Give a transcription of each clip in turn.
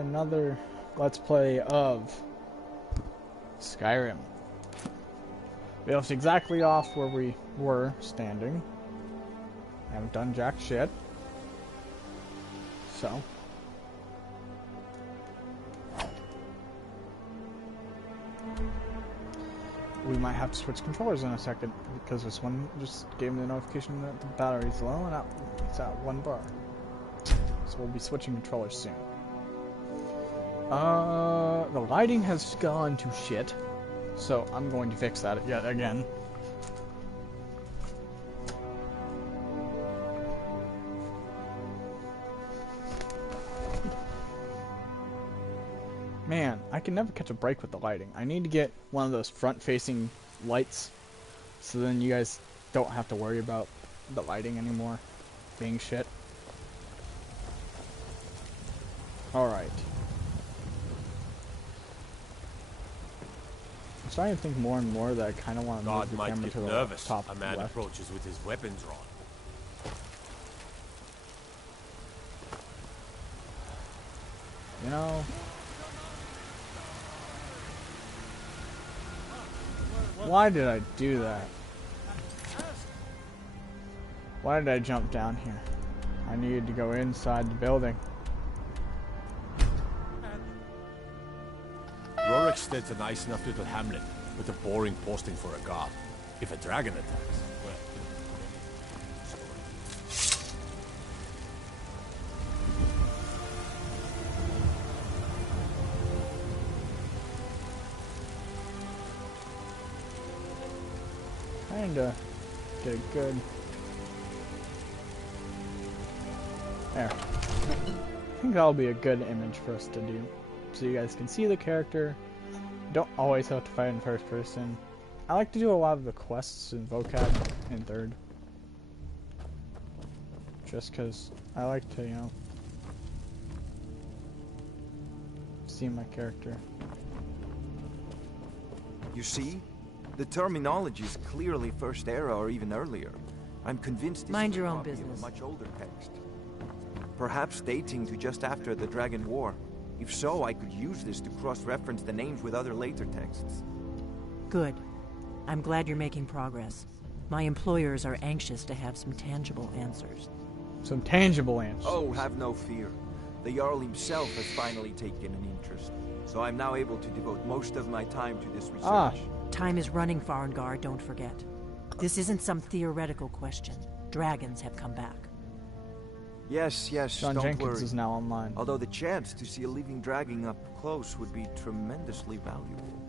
Another let's play of Skyrim. We left exactly off where we were standing. Haven't done jack shit. So we might have to switch controllers in a second because this one just gave me the notification that the battery's low and it's at 1 bar. So we'll be switching controllers soon. The lighting has gone to shit, so I'm going to fix that yet again. Man, I can never catch a break with the lighting. I need to get one of those front-facing lights, so then you guys don't have to worry about the lighting anymore being shit. Alright. I'm starting to think more and more that I kind of want to move the camera to the top a man left. approaches with his weapons drawn. You know, why did I do that? Why did I jump down here? I needed to go inside the building. Roriksted's a nice enough little hamlet with a boring posting for a guard. If a dragon attacks, well... Kinda get a good... There. I think that'll be a good image for us to do. So you guys can see the character. Don't always have to fight in first person. I like to do a lot of the quests in vocab in third. Just because I like to, you know, see my character. You see? The terminology is clearly First Era or even earlier. I'm convinced this Mind is your a own copy of business. a much older text. Perhaps dating to just after the Dragon War. If so, I could use this to cross-reference the names with other later texts. Good. I'm glad you're making progress. My employers are anxious to have some tangible answers. Some tangible answers. Oh, have no fear. The Jarl himself has finally taken an interest, so I'm now able to devote most of my time to this research. Ah. Time is running, Farengar, don't forget. This isn't some theoretical question. Dragons have come back. Yes, John don't Jenkins worry. is now online. Although the chance to see a living dragon up close would be tremendously valuable.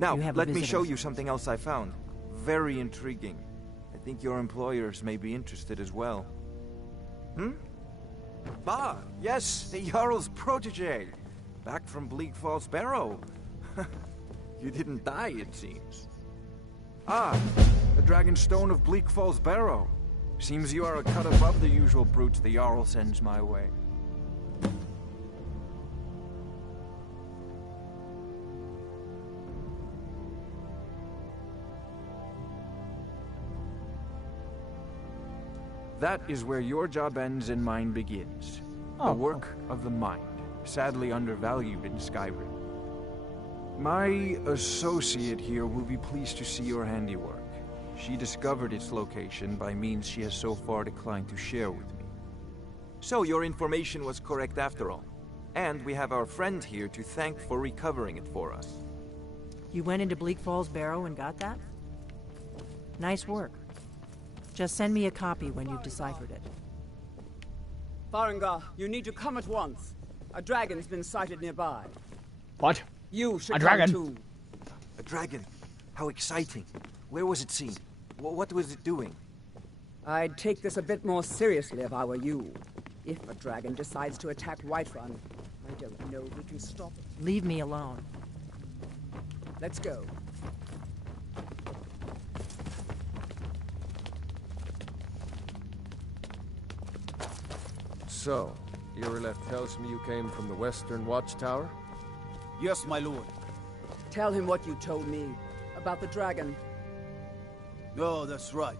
Now, You have a let me visitor. show you something else I found. Very intriguing. I think your employers may be interested as well. Ah, yes, the Jarl's protege. Back from Bleak Falls Barrow. You didn't die, it seems. Ah, the Dragon Stone of Bleak Falls Barrow. Seems you are a cut above the usual brutes the Jarl sends my way. That is where your job ends and mine begins. Oh, The work of the mind, sadly undervalued in Skyrim. My associate here will be pleased to see your handiwork. She discovered its location by means she has so far declined to share with me. So your information was correct after all. And we have our friend here to thank for recovering it for us. You went into Bleak Falls Barrow and got that? Nice work. Just send me a copy when you've deciphered it. Farengar, you need to come at once. A dragon's been sighted nearby. What? You should A come dragon? too. A dragon? How exciting. Where was it seen? What was it doing? I'd take this a bit more seriously if I were you. If a dragon decides to attack Whiterun, I don't know who can stop it. Leave me alone. Let's go. So, Irileth tells me you came from the Western Watchtower? Yes, my lord. Tell him what you told me about the dragon. Oh, that's right.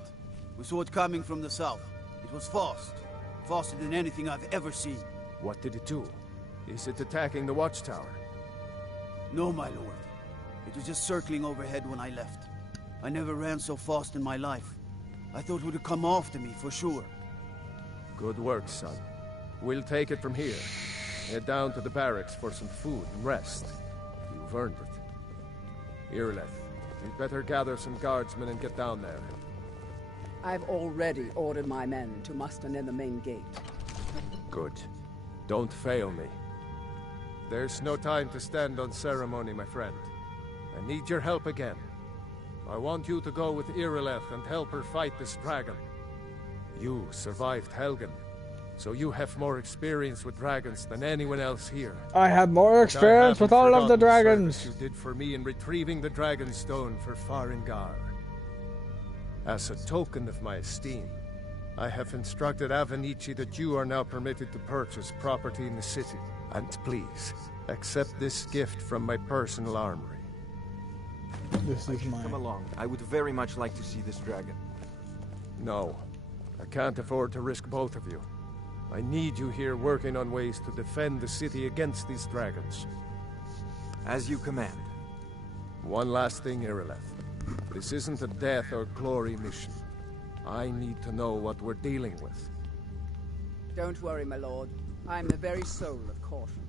We saw it coming from the south. It was fast. Faster than anything I've ever seen. What did it do? Is it attacking the watchtower? No, my lord. It was just circling overhead when I left. I never ran so fast in my life. I thought it would have come after me, for sure. Good work, son. We'll take it from here. Head down to the barracks for some food and rest. You've earned it. Irileth, you'd better gather some guardsmen and get down there. I've already ordered my men to muster near the main gate. Good. Don't fail me. There's no time to stand on ceremony, my friend. I need your help again. I want you to go with Irileth and help her fight this dragon. You survived Helgen, so you have more experience with dragons than anyone else here. I have more experience with all of the dragons. You did for me in retrieving the dragon stone for Farengar. As a token of my esteem, I have instructed Avenici that you are now permitted to purchase property in the city. And please, accept this gift from my personal armory. This is mine. Come along. I would very much like to see this dragon. No, I can't afford to risk both of you. I need you here working on ways to defend the city against these dragons. As you command. One last thing, Irileth. This isn't a death or glory mission. I need to know what we're dealing with. Don't worry, my lord. I'm the very soul of caution.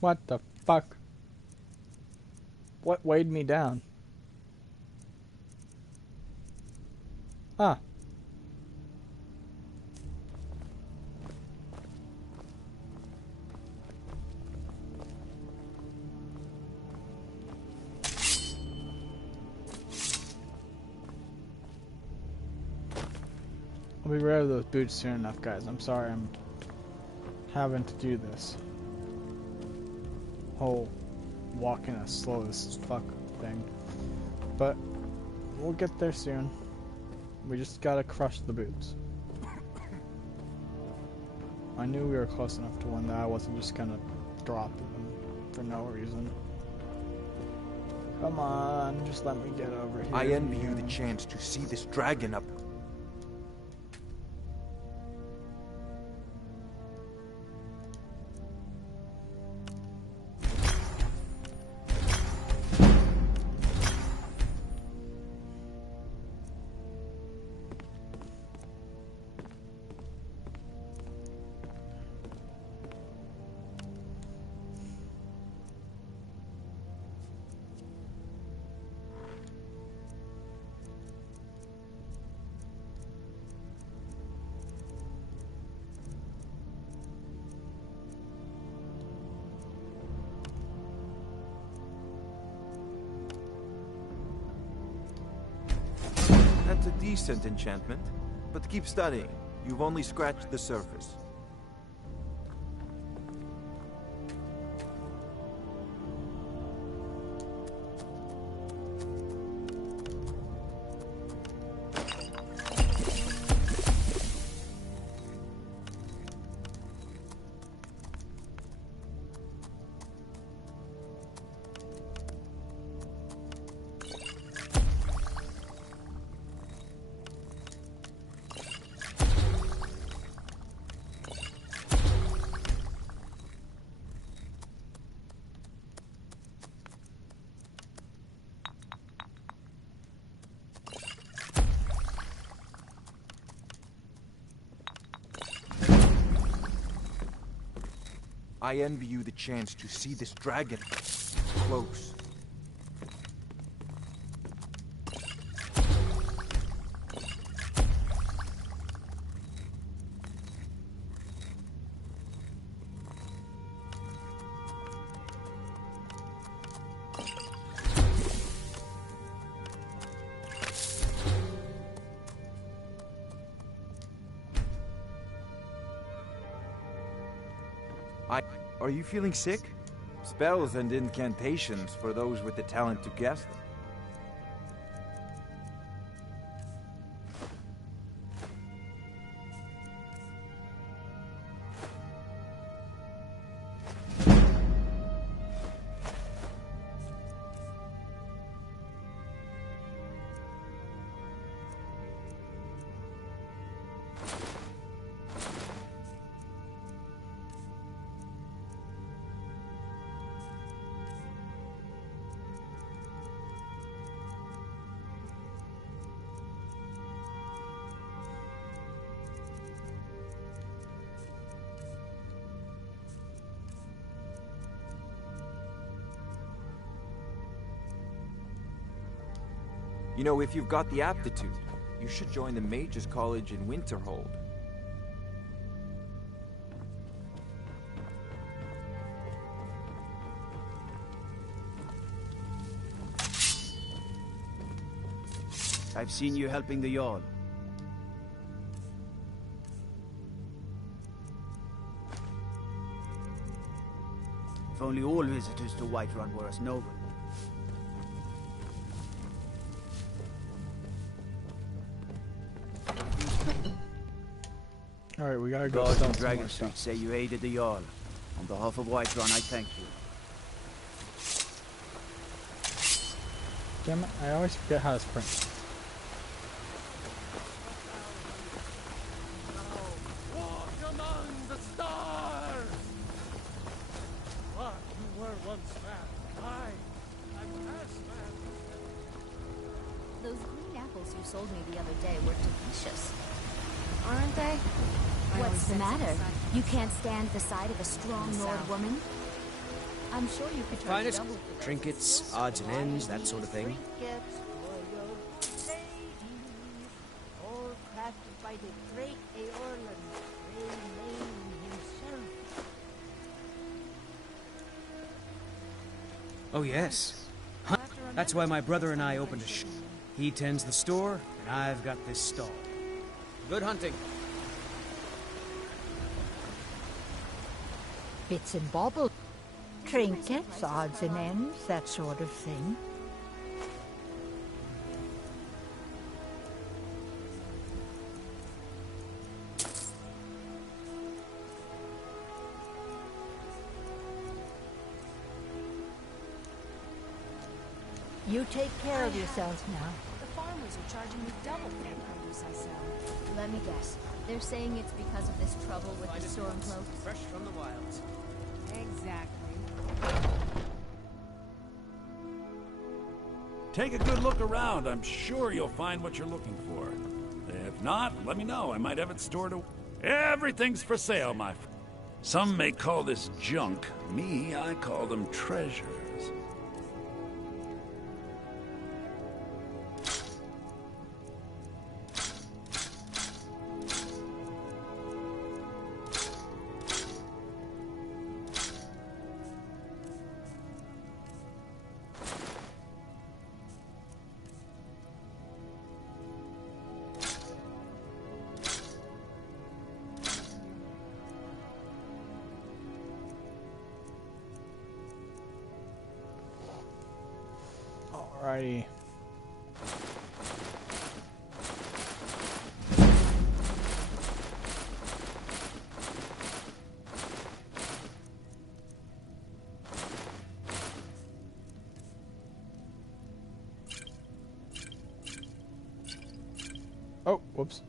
What the fuck? What weighed me down? Ah. I'll be rid of those boots soon enough, guys. I'm sorry I'm having to do this whole walking as slow as fuck thing. But we'll get there soon. We just gotta crush the boots. I knew we were close enough to one that I wasn't just gonna drop them for no reason. Come on, just let me get over here. I envy you the chance to see this dragon up. That's a decent enchantment, but keep studying. You've only scratched the surface. I envy you the chance to see this dragon close. Are you feeling sick? Spells and incantations for those with the talent to guess them. You know, if you've got the aptitude, you should join the Mages College in Winterhold. I've seen you helping the Jarl. If only all visitors to Whiterun were as noble. Alright, we gotta go Guards sell on some more Dragon Street stuff. say you aided the Jarl. On behalf of Whiterun, I thank you. Damn it, I always forget how to sprint. Walk among the stars! What you were once man, I'm past man. Those green apples you sold me the other day were delicious. Aren't they? What's the matter? You can't stand the sight of a strong Nord woman? I'm sure you could charge Finest double for those. trinkets, odds and ends, that sort of thing. Trinkets for your lady, all crafted by the great Eorlan, Raymain himself. Oh, yes. Huh. That's why my brother and I opened a shop. He tends the store, and I've got this stall. Good hunting. Bits and bobbles. Trinkets, odds and ends, that sort of thing. You take care of yourselves now. The farmers are charging me double for the produce I sell. Let me guess. They're saying it's because of this trouble with the stormcloaks. Fresh from the wilds. Exactly. Take a good look around. I'm sure you'll find what you're looking for. If not, let me know. I might have it stored away. Everything's for sale, my friend. Some may call this junk. Me, I call them treasures. Alrighty. Oh, whoops.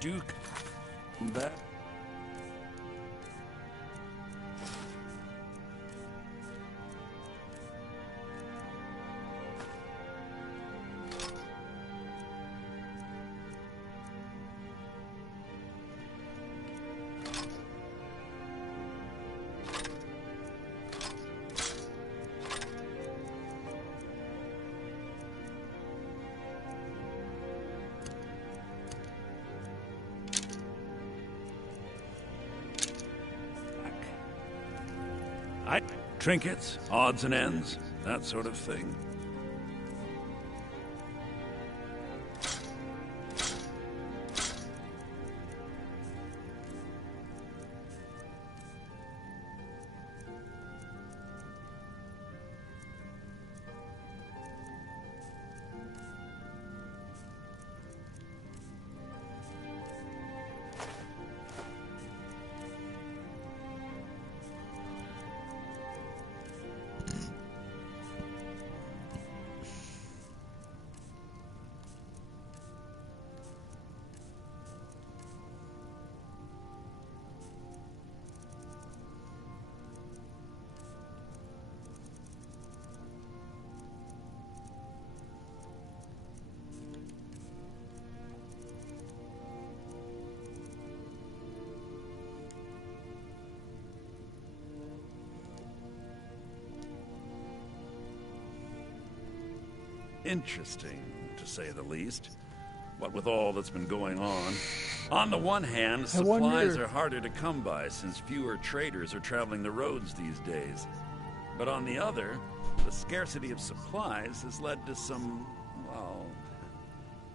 Duke, that Trinkets, odds and ends, that sort of thing. Interesting, to say the least. What with all that's been going on. On the one hand, supplies are harder to come by since fewer traders are traveling the roads these days. But on the other, the scarcity of supplies has led to some, well,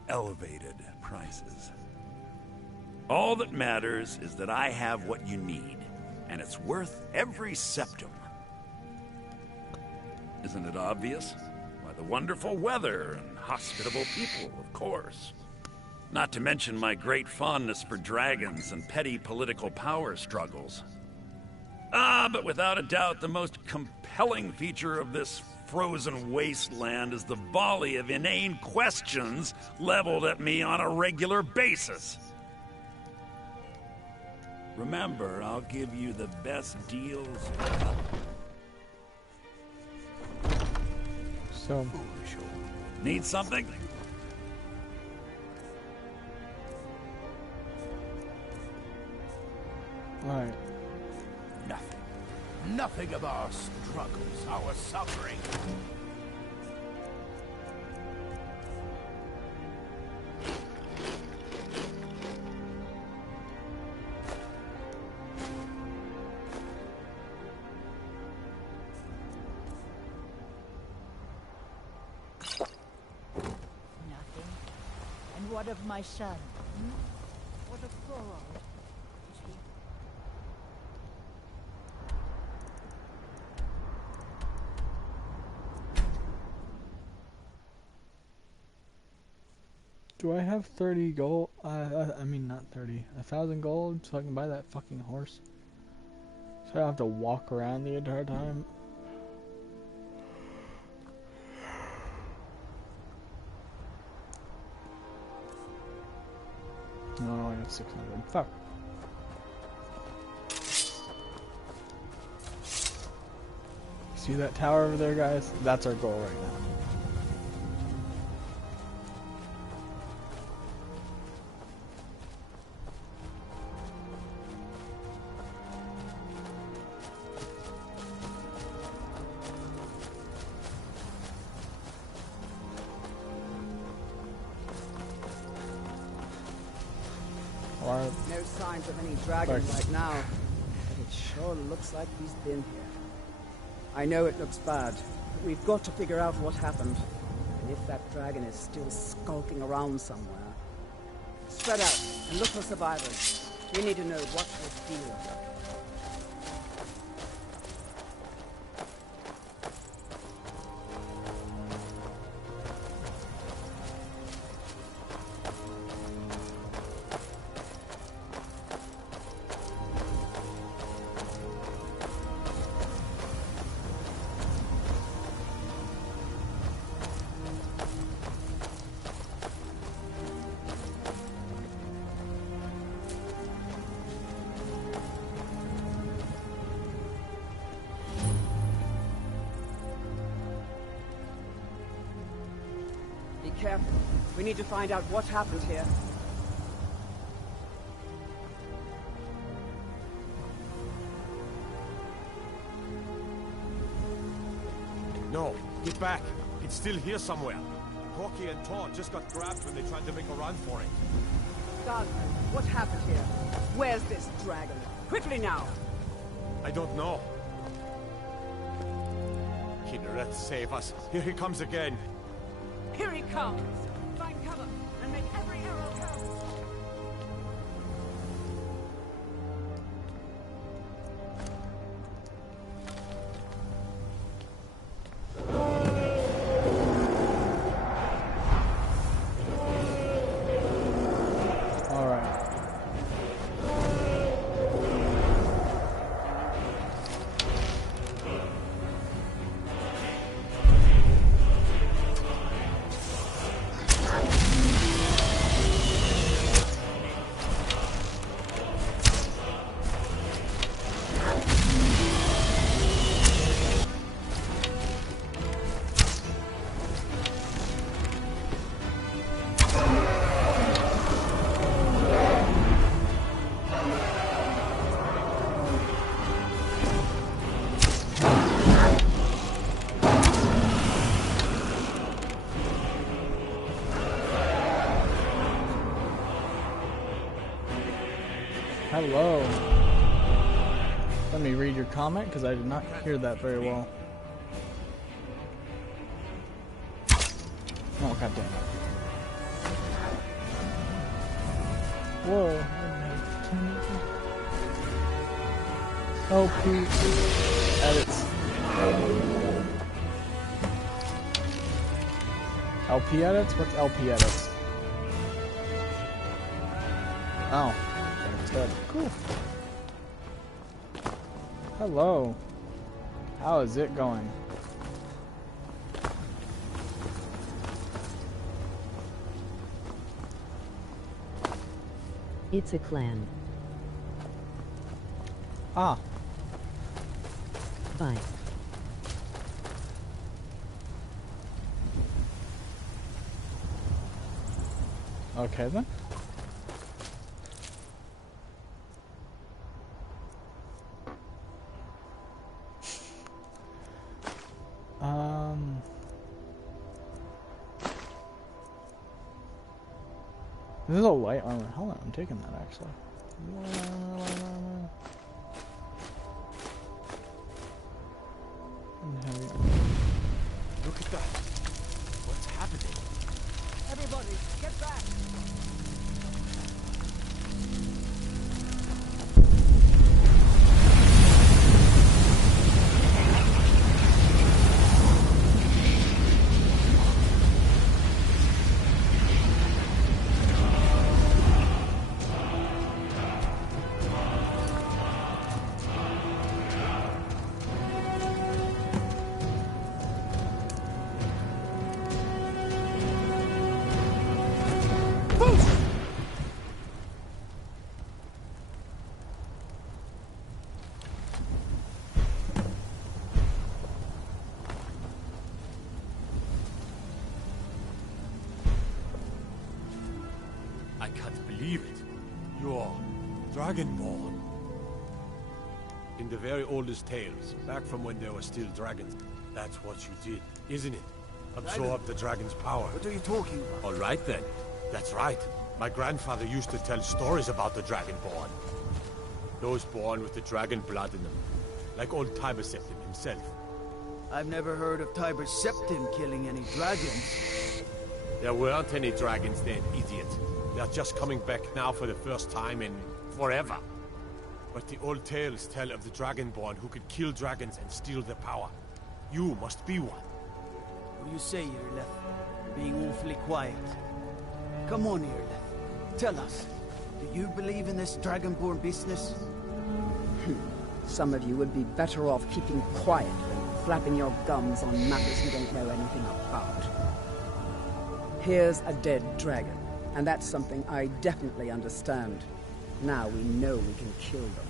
elevated prices. All that matters is that I have what you need, and it's worth every septum. Isn't it obvious? Why, the wonderful weather and hospitable people, of course. Not to mention my great fondness for dragons and petty political power struggles. But without a doubt, the most compelling feature of this frozen wasteland is the volley of inane questions leveled at me on a regular basis. Remember, I'll give you the best deals. So, need something? alright. Nothing. Nothing of our struggles, our suffering. Nothing. And what of my son? What of Thorold? Is he... Do I have 30 gold? I mean, not 30. 1,000 gold so I can buy that fucking horse? So I don't have to walk around the entire time? No, I got 600. Fuck. See that tower over there, guys? That's our goal right now. No signs of any dragon right now, but it sure looks like he's been here. I know it looks bad, but we've got to figure out what happened. And if that dragon is still skulking around somewhere. Spread out and look for survivors. We need to know what this deal is. Be careful. We need to find out what happened here. No, get back. It's still here somewhere. Rocky and Todd just got grabbed when they tried to make a run for it. Guardsman, what happened here? Where's this dragon? Quickly now! I don't know. Kinneret, save us. Here he comes again. Here he comes! Find cover and make every arrow count! Hello. Let me read your comment because I did not hear that very well. Oh, god damn it. Whoa. LP edits. LP edits? What's LP edits? Oh. Instead. Cool. Hello. How is it going? It's a clan. Ah. Bye. Okay then. This is a light armor helmet. I'm taking that actually. Look at that. What's happening? Everybody, get back! I can't believe it. You're Dragonborn. In the very oldest tales, back from when there were still dragons, that's what you did, isn't it? Absorb the dragon's power. What are you talking about? All right then. That's right. My grandfather used to tell stories about the Dragonborn. Those born with the dragon blood in them. Like old Tiber Septim himself. I've never heard of Tiber Septim killing any dragons. There weren't any dragons then, idiot. They're just coming back now for the first time in forever. But the old tales tell of the Dragonborn who could kill dragons and steal their power. You must be one. What do you say, Irleth? You're being awfully quiet. Come on, Irleth. Tell us. Do you believe in this Dragonborn business? Some of you would be better off keeping quiet than flapping your gums on matters you don't know anything about. Here's a dead dragon, and that's something I definitely understand. Now we know we can kill them.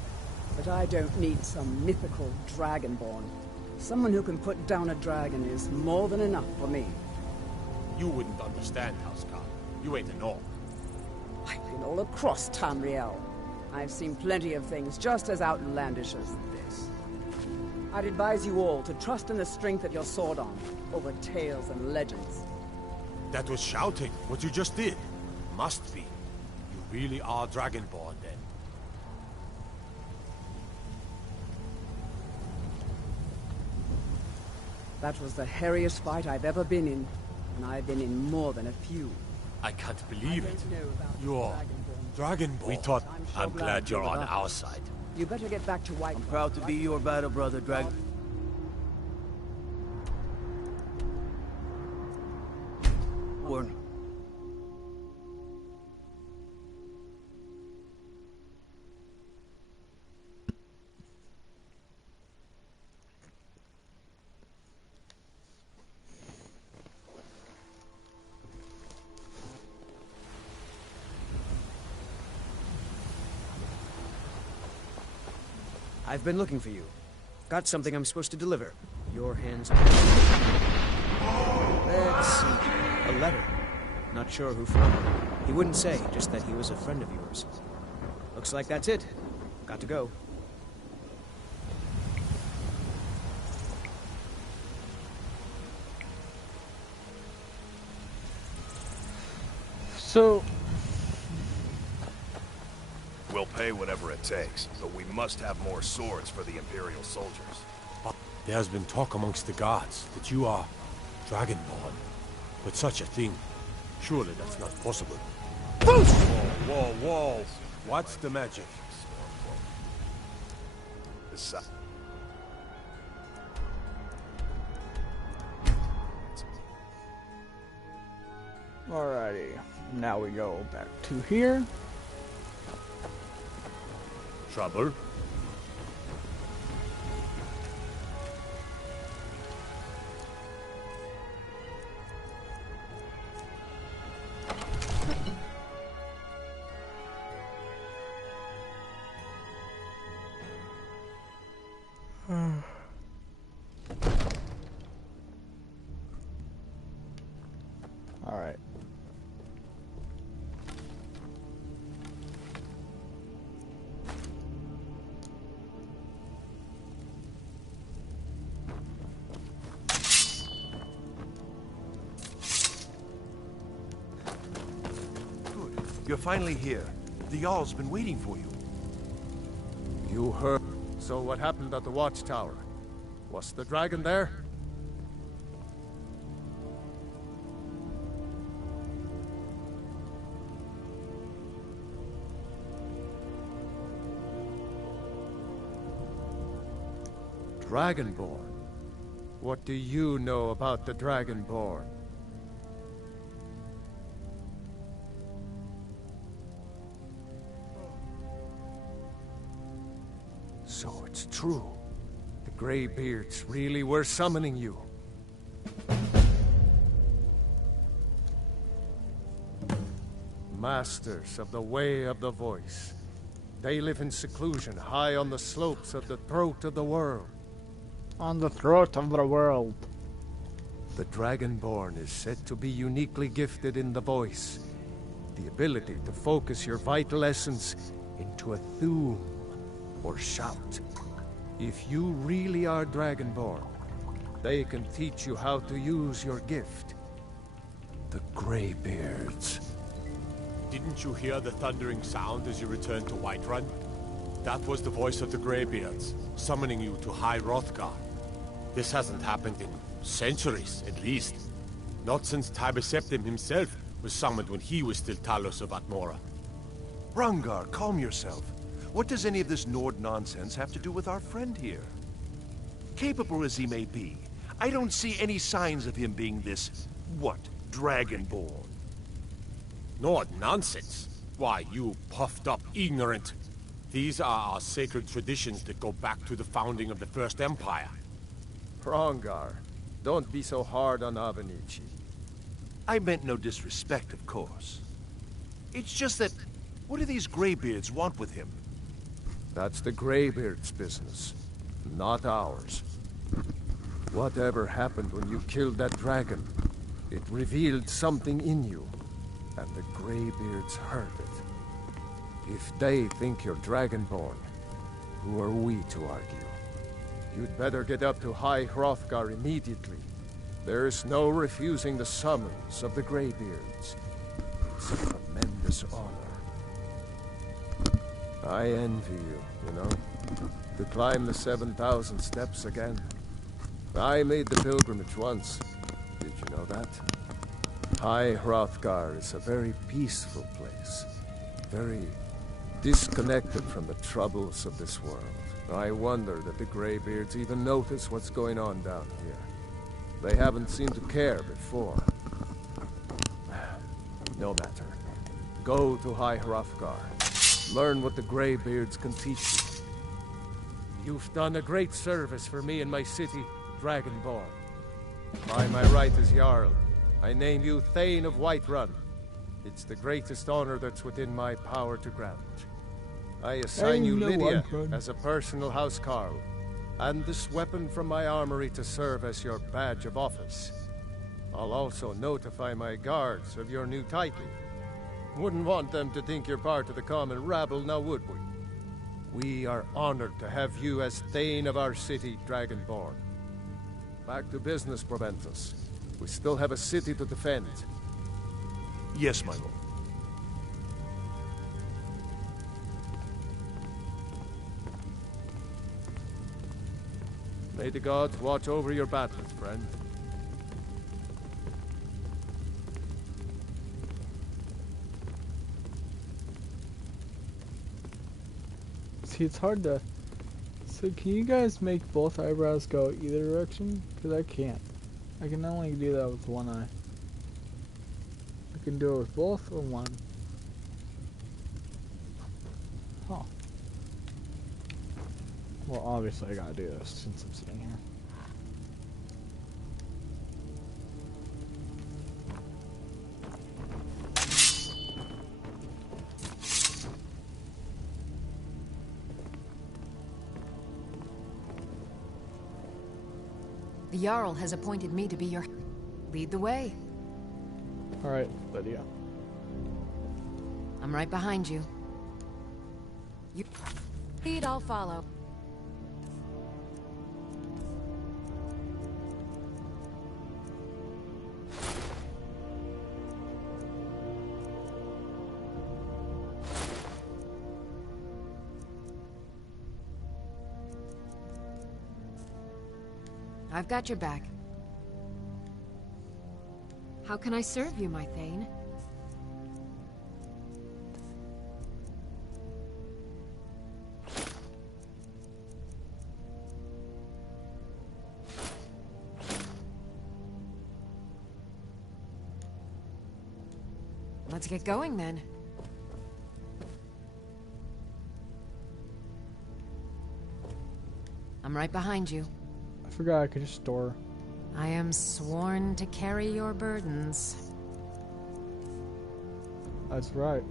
But I don't need some mythical Dragonborn. Someone who can put down a dragon is more than enough for me. You wouldn't understand, Housecarl. You ain't a North. I've been all across Tamriel. I've seen plenty of things just as outlandish as this. I'd advise you all to trust in the strength of your sword arm over tales and legends. That was shouting, what you just did. Must be. You really are Dragonborn, then. That was the hairiest fight I've ever been in, and I've been in more than a few. I can't believe it. You're Dragonborn. We thought... I'm glad you're on our side. You better get back to White. I'm proud to be your battle brother, Dragon. Warn. I've been looking for you. Got something I'm supposed to deliver. Your hands... Let's see. A letter. Not sure who from. He wouldn't say, just that he was a friend of yours. Looks like that's it. Got to go. So... We'll pay whatever it takes, but we must have more swords for the Imperial soldiers. But there's been talk amongst the guards that you are Dragonborn. But such a thing, surely that's not possible. Whoa, whoa, whoa! What's the magic? Alrighty, now we go back to here. Trouble? All right. Good. You're finally here. The Jarl's been waiting for you. You heard. So what happened at the watchtower? Was the dragon there? Dragonborn? What do you know about the Dragonborn? So it's true. The Greybeards really were summoning you. Masters of the Way of the Voice. They live in seclusion high on the slopes of the throat of the world. On the throat of the world. The Dragonborn is said to be uniquely gifted in the voice. The ability to focus your vital essence into a thum or shout. If you really are Dragonborn, they can teach you how to use your gift. The Greybeards. Didn't you hear the thundering sound as you returned to Whiterun? That was the voice of the Greybeards, summoning you to High Hrothgar. This hasn't happened in centuries, at least. Not since Tiber Septim himself was summoned when he was still Talos of Atmora. Hrongar, calm yourself. What does any of this Nord nonsense have to do with our friend here? Capable as he may be, I don't see any signs of him being this, what, Dragonborn? Nord nonsense? Why, you puffed up ignorant. These are our sacred traditions that go back to the founding of the First Empire. Hrongar, don't be so hard on Avenici. I meant no disrespect, of course. It's just that, what do these Greybeards want with him? That's the Greybeards' business, not ours. Whatever happened when you killed that dragon, it revealed something in you, and the Greybeards heard it. If they think you're Dragonborn, who are we to argue? You'd better get up to High Hrothgar immediately. There's no refusing the summons of the Greybeards. It's a tremendous honor. I envy you, you know? To climb the 7,000 steps again. I made the pilgrimage once. Did you know that? High Hrothgar is a very peaceful place. Very disconnected from the troubles of this world. I wonder that the Greybeards even notice what's going on down here. They haven't seemed to care before. No matter. Go to High Hrothgar. Learn what the Greybeards can teach you. You've done a great service for me and my city, Dragonborn. By my right as Jarl, I name you Thane of Whiterun. It's the greatest honor that's within my power to grant. I assign you Lydia as a personal housecarl, and this weapon from my armory to serve as your badge of office. I'll also notify my guards of your new title. Wouldn't want them to think you're part of the common rabble, now would we? We are honored to have you as Thane of our city, Dragonborn. Back to business, Proventus. We still have a city to defend. Yes, my lord. May the gods watch over your battles, friend. See, it's hard to... So can you guys make both eyebrows go either direction? Because I can't. I can only do that with one eye. I can do it with both or one. Huh. Well, obviously I gotta do this since I'm sitting here. The Jarl has appointed me to be your... Lead the way. Alright, Lydia. I'm right behind you. You lead, I'll follow. I've got your back. How can I serve you, my Thane? Let's get going, then. I'm right behind you. I forgot I could just store. I am sworn to carry your burdens. That's right.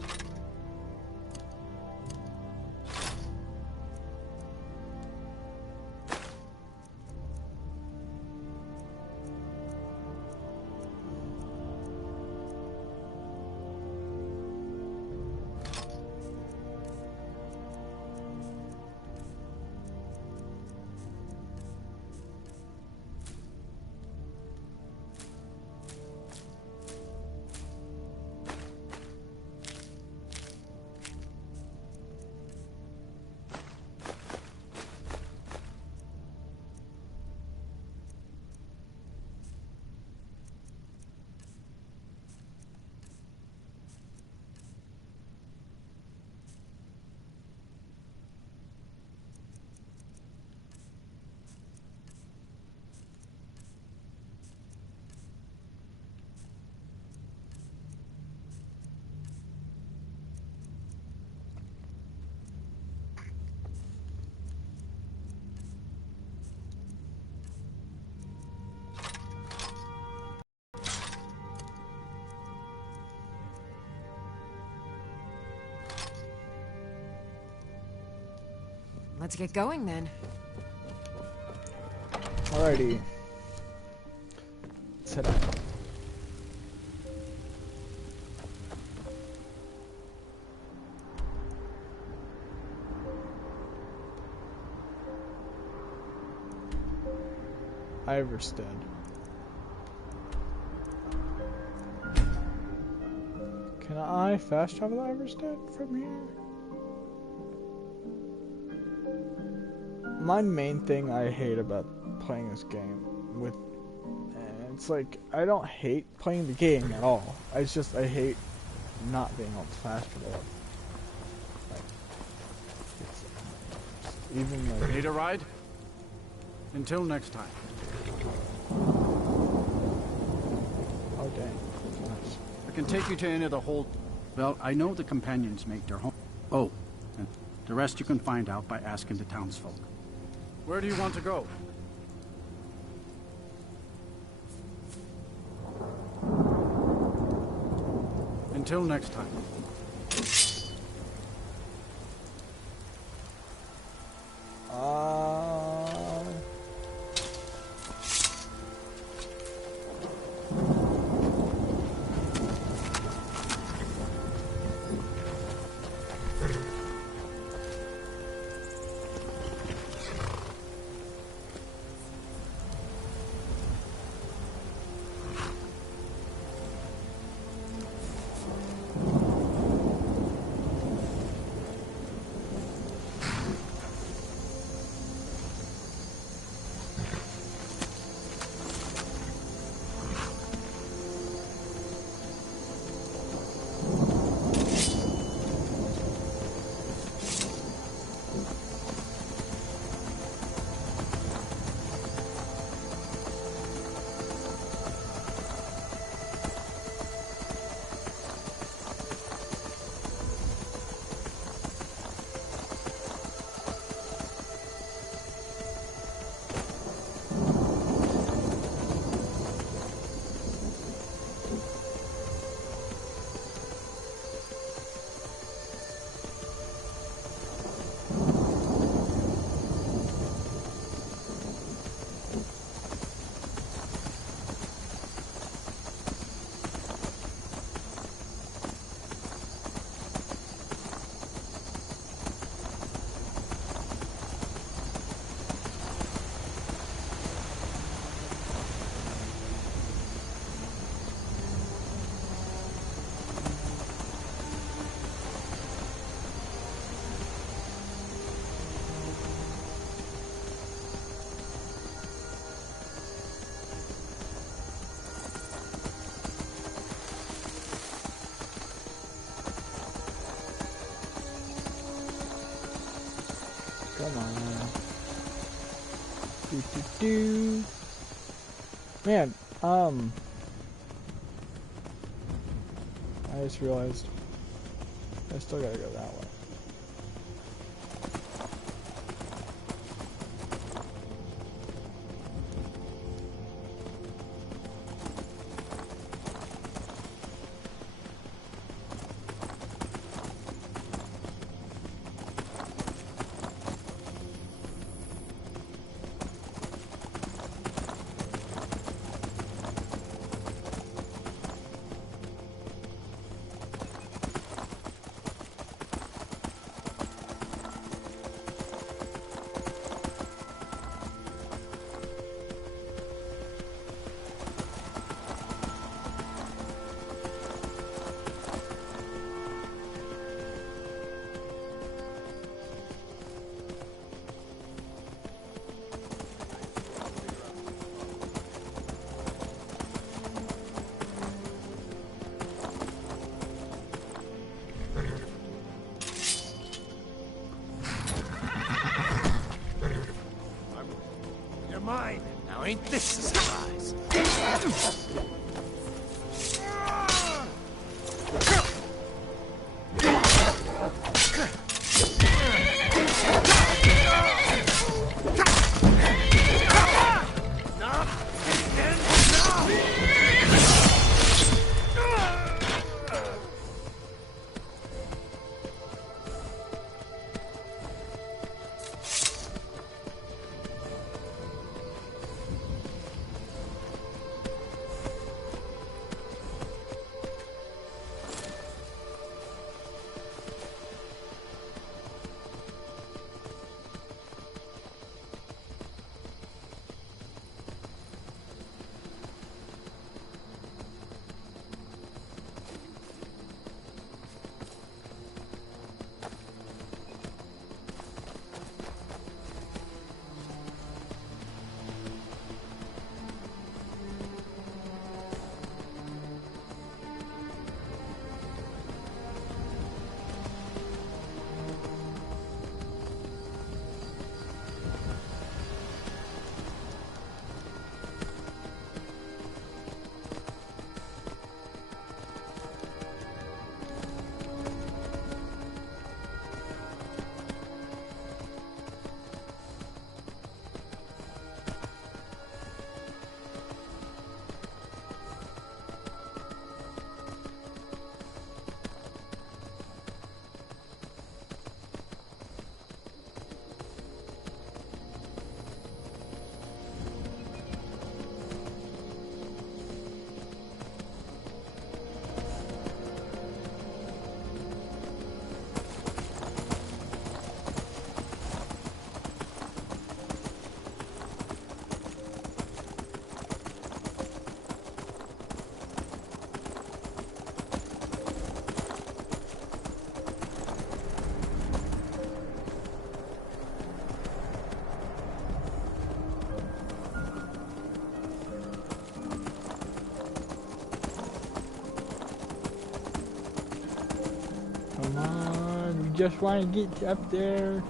Let's get going, then. Alrighty. Let's head out. Iverstead. Can I fast travel to Iverstead from here? My main thing I hate about playing this game with, and it's like, I don't hate playing the game at all. It's just, I hate not being able to fast forward. Like, it's even like... Need a ride? Until next time. Oh, dang. Nice. I can take you to any of the hold... Well, I know the companions make their home... Oh, and the rest you can find out by asking the townsfolk. Where do you want to go? Until next time. Come on. Do. Man, I just realized I still gotta go that way. Mine. Now ain't this a surprise? just want to get up there.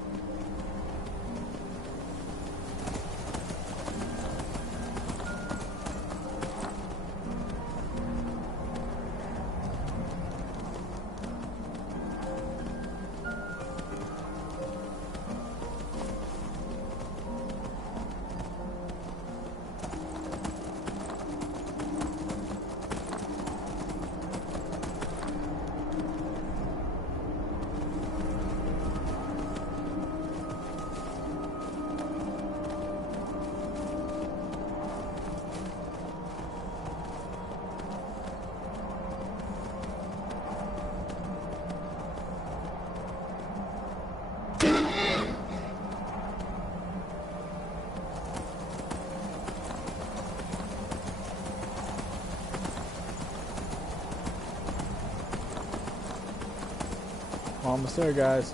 Almost there, guys.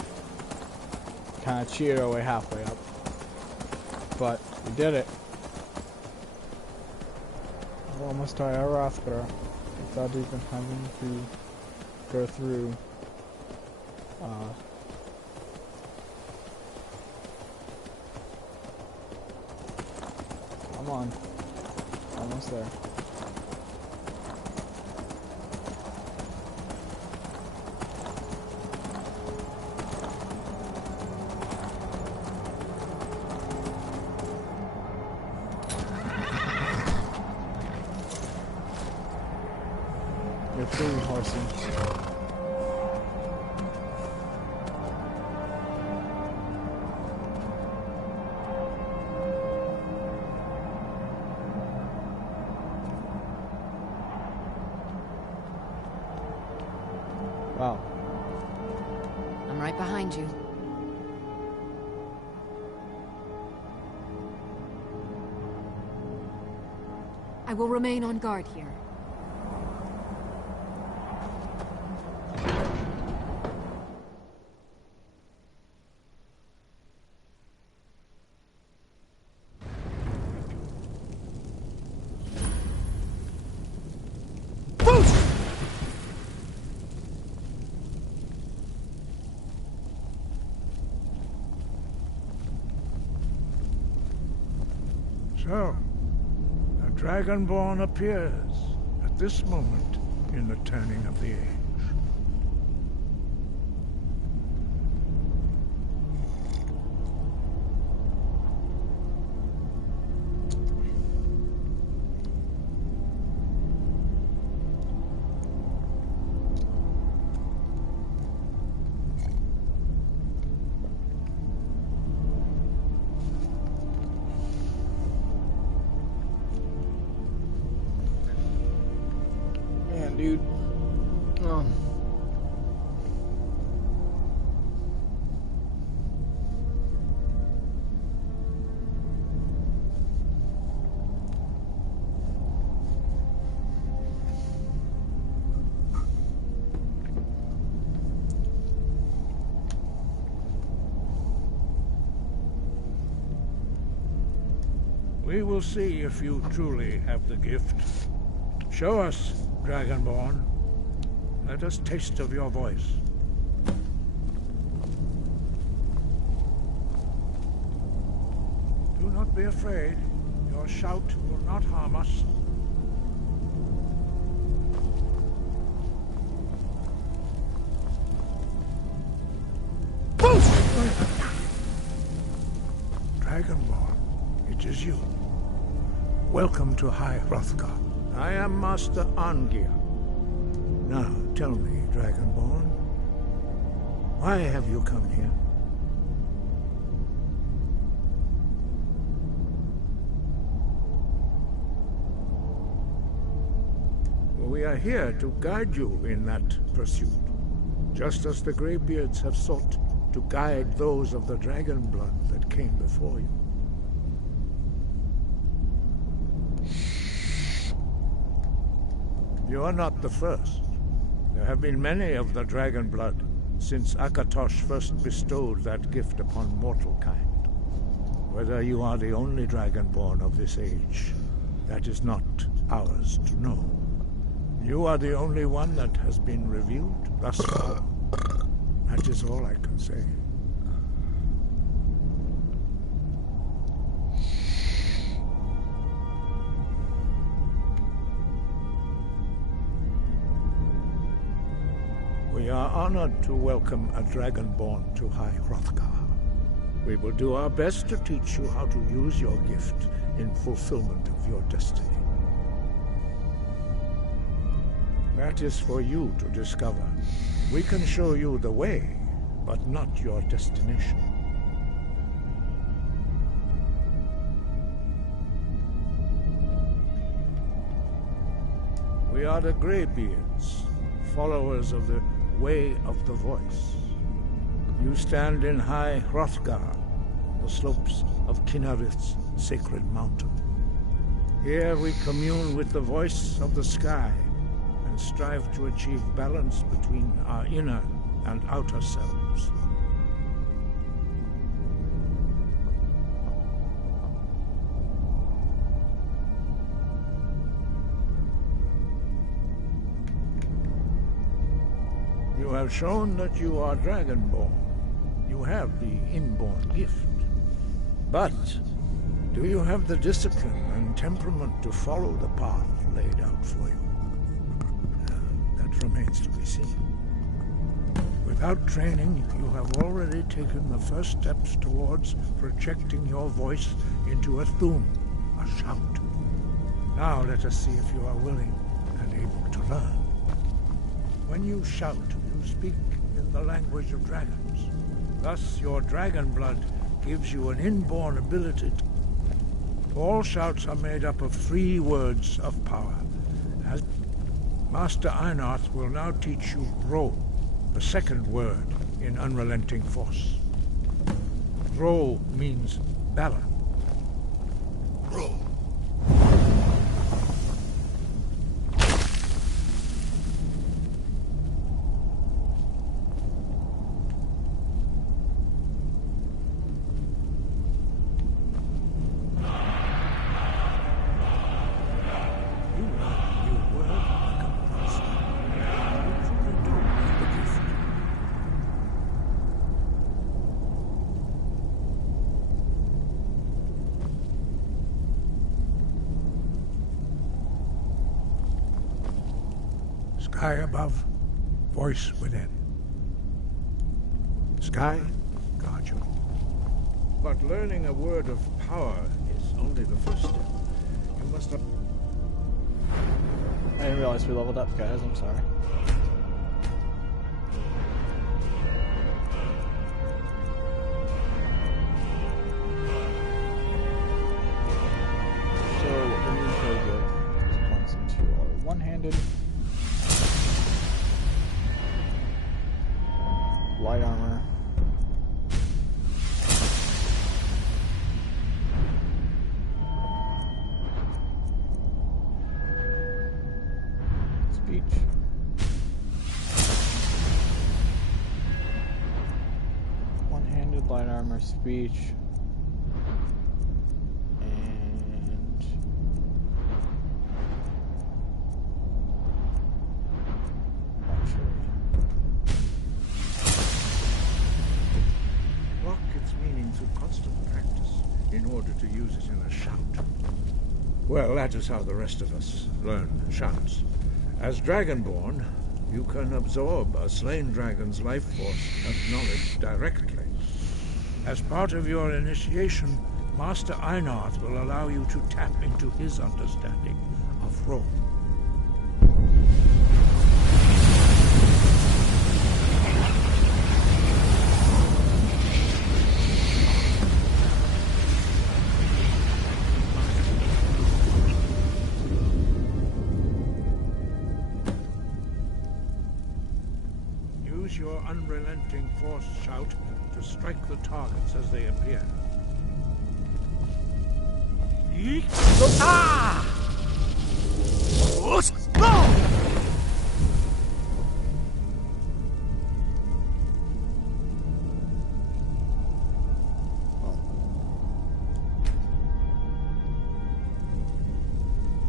Kind of cheated our way halfway up, but we did it. We're almost to Rothgar without even having to go through come on, almost there. You're free, horsey. Wow. I'm right behind you. I will remain on guard here. So, the Dragonborn appears at this moment in the turning of the age. Dude. We will see if you truly have the gift. Show us, Dragonborn. Let us taste of your voice. Do not be afraid. Your shout will not harm us. Dragonborn, it is you. Welcome to High Hrothgar. I am Master Arngeir. Now, tell me, Dragonborn, why have you come here? We are here to guide you in that pursuit, just as the Greybeards have sought to guide those of the dragon blood that came before you. You are not the first. There have been many of the dragon blood since Akatosh first bestowed that gift upon mortal kind. Whether you are the only dragonborn of this age, that is not ours to know. You are the only one that has been revealed thus far. That is all I can say. We are honored to welcome a Dragonborn to High Hrothgar. We will do our best to teach you how to use your gift in fulfillment of your destiny. That is for you to discover. We can show you the way, but not your destination. We are the Greybeards, followers of the Way of the Voice. You stand in High Hrothgar, the slopes of Kinnarith's sacred mountain. Here we commune with the voice of the sky and strive to achieve balance between our inner and outer selves. You have shown that you are Dragonborn. You have the inborn gift. But do you have the discipline and temperament to follow the path laid out for you? That remains to be seen. Without training, you have already taken the first steps towards projecting your voice into a thum, a shout. Now let us see if you are willing and able to learn. When you shout, you speak in the language of dragons. Thus, your dragon blood gives you an inborn ability. All shouts are made up of 3 words of power. As Master Einarth will now teach you Ro, the second word in Unrelenting Force. Ro means valor. Ro. Sky above, voice within. Sky, guard you. But learning a word of power is only the first step. You must have... I didn't realize we leveled up, guys. I'm sorry. So, what we need to do is points into our one-handed. Light armor. Speech. One-handed light armor, speech. And Lock its meaning through constant practice in order to use it in a shout. Well, that is how the rest of us learn shouts. As Dragonborn, you can absorb a slain dragon's life force and knowledge directly. As part of your initiation, Master Einarth will allow you to tap into his understanding of Ro. Use your unrelenting force shout to strike the targets as they appear. Ah!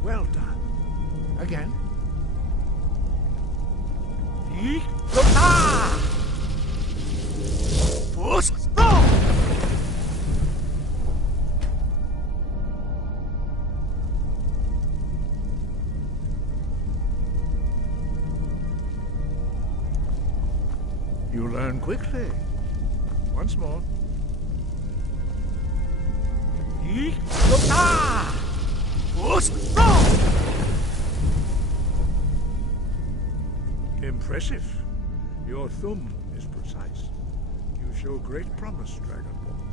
Well done. Again. Ah! You learn quickly. Once more. Impressive. Your thumb is precise. You show great promise, Dragonborn.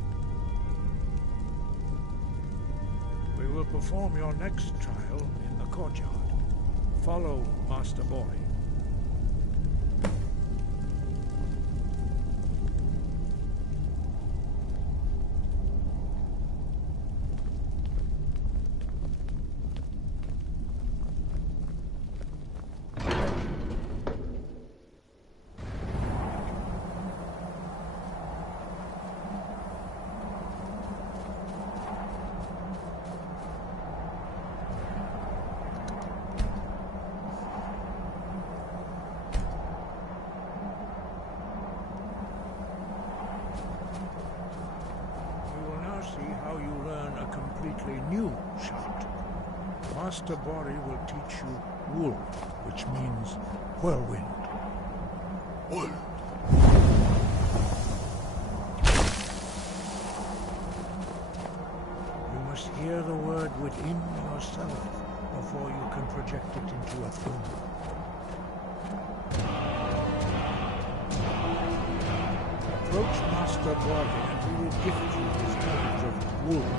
We will perform your next trial in the courtyard. Follow Master Boy. New shot. Master Bori will teach you Wool, which means whirlwind. Wool. You must hear the word within yourself before you can project it into a thumb. Approach Master Bori and he will gift you his knowledge of Wool.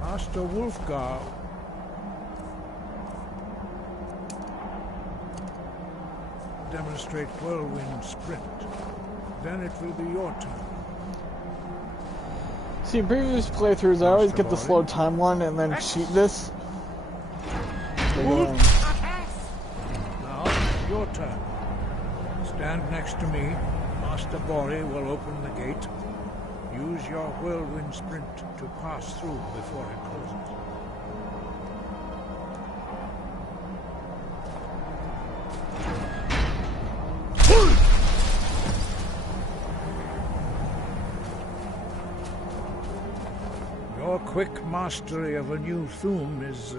Master Wolfgar demonstrate whirlwind sprint. Then it will be your turn. See, in previous playthroughs, I always get the slow timeline and then cheat this. Now, your turn. Stand next to me. Master Bori will open the gate. Use your whirlwind sprint to pass through before it closes. Your quick mastery of a new thum is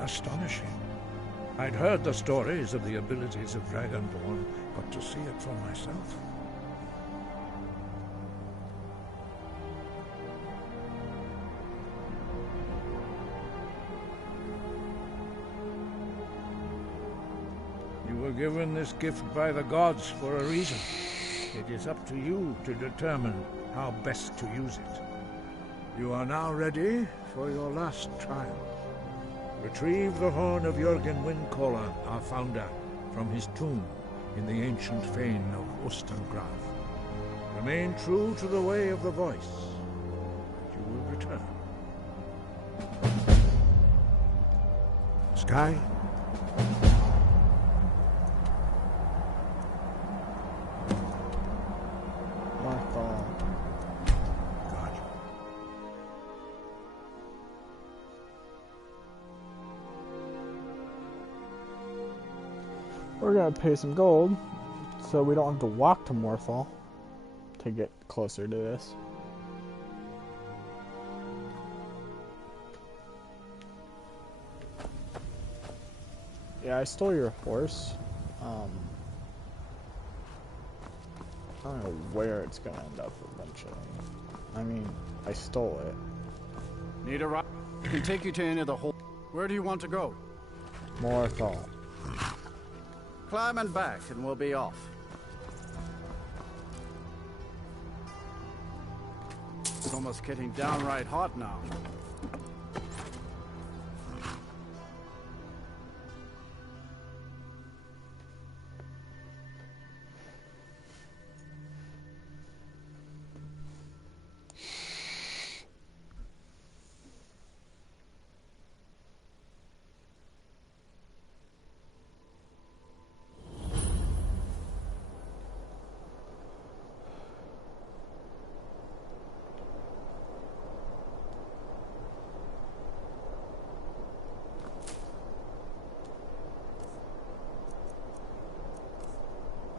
astonishing. I'd heard the stories of the abilities of Dragonborn, but to see it for myself... You were given this gift by the gods for a reason. It is up to you to determine how best to use it. You are now ready for your last trial. Retrieve the horn of Jürgen Windcaller, our founder, from his tomb in the ancient fane of Ostengraf. Remain true to the way of the voice, and you will return. Sky? We're gonna pay some gold so we don't have to walk to Morthal to get closer to this. Yeah, I stole your horse. I don't know where it's gonna end up eventually. I mean, I stole it. Need a ride? I can take you to any of the hole. Where do you want to go? Morthal. Climb and back, and we'll be off. It's almost getting downright hot now.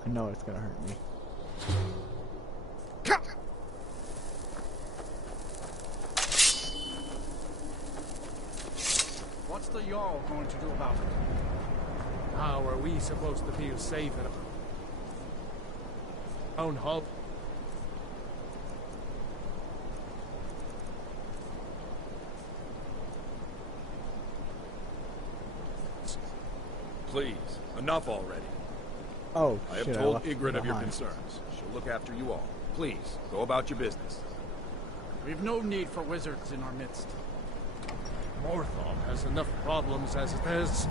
I know it's gonna hurt me. What's the Jarl going to do about it? How are we supposed to feel safe in a town hall? Please, enough already. Oh, I have shit, told left Ygritte of your behind. concerns. She'll look after you all. Please, go about your business. We've no need for wizards in our midst. Morthal has enough problems as it is.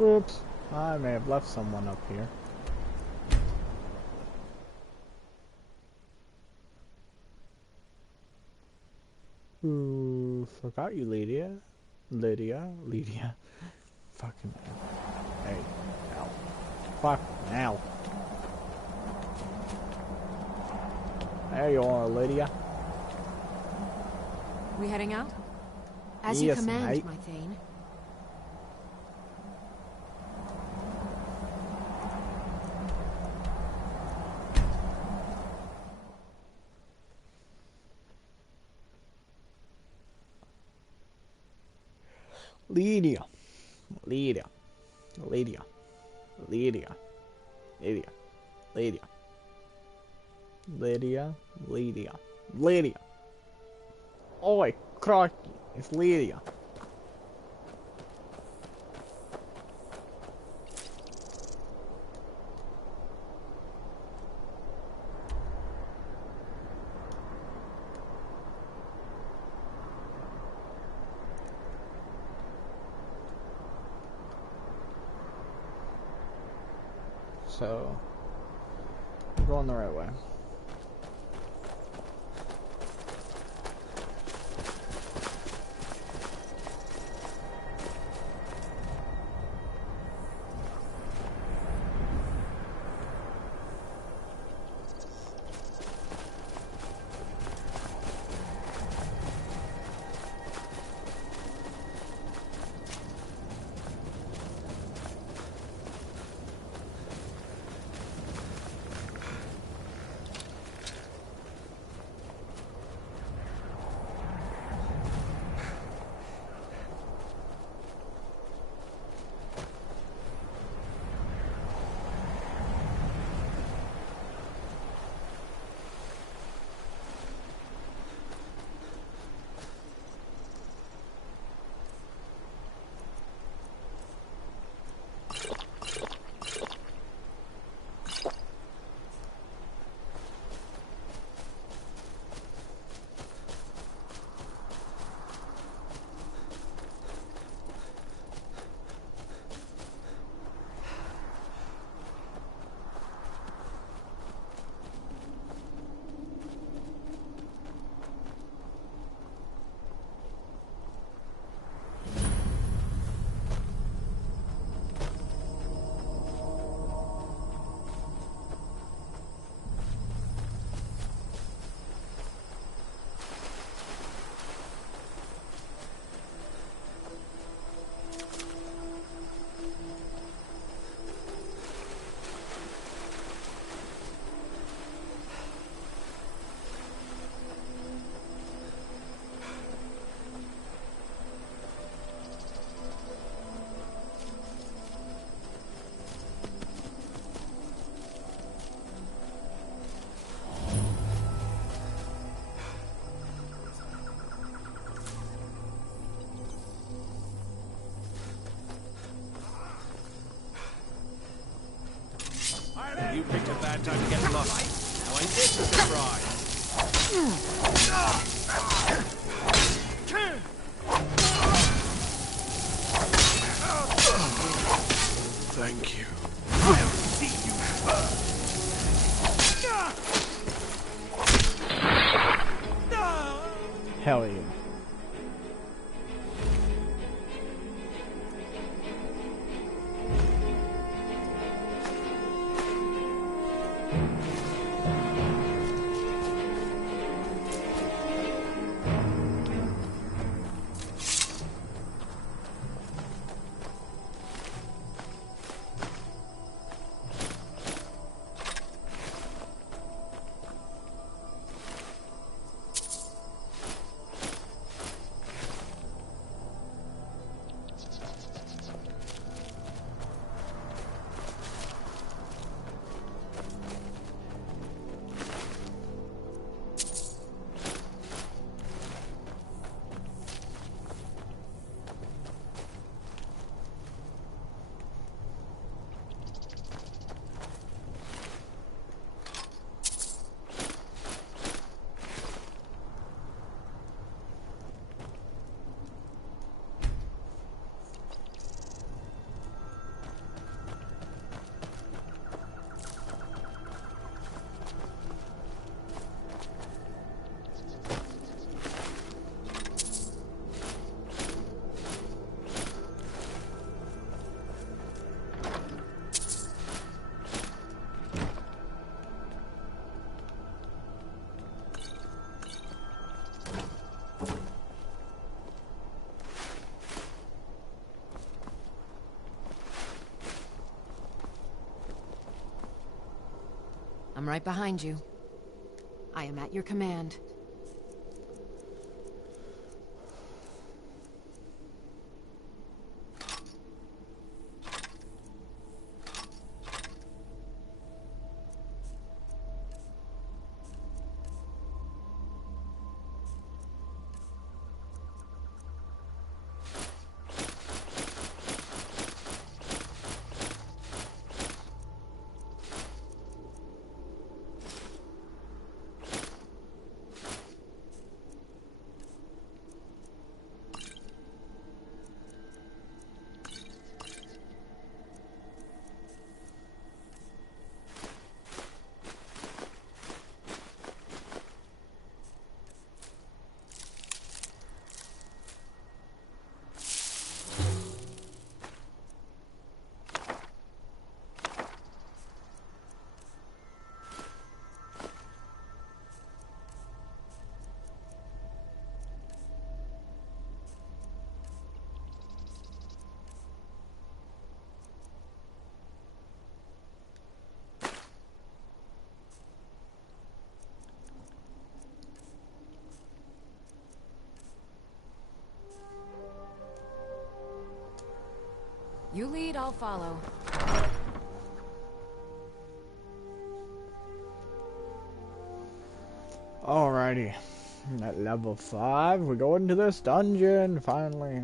Oops. I may have left someone up here. Ooh, forgot you, Lydia. Lydia. Fucking hell. Hey, ow. Fuck, now. There you are, Lydia. We heading out? As you Yes, command, mate. my Thane. Lydia. Oi, crikey, it's Lydia. So, we're going the right way. You picked a bad time to get lost. Now ain't this a surprise? Thank you. I'll see you first. Hell yeah. I'm right behind you. I am at your command. You lead, I'll follow. Alrighty. At level 5, we go into this dungeon, finally.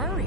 hurry.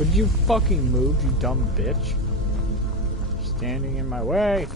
Would you fucking move, you dumb bitch? Standing in my way.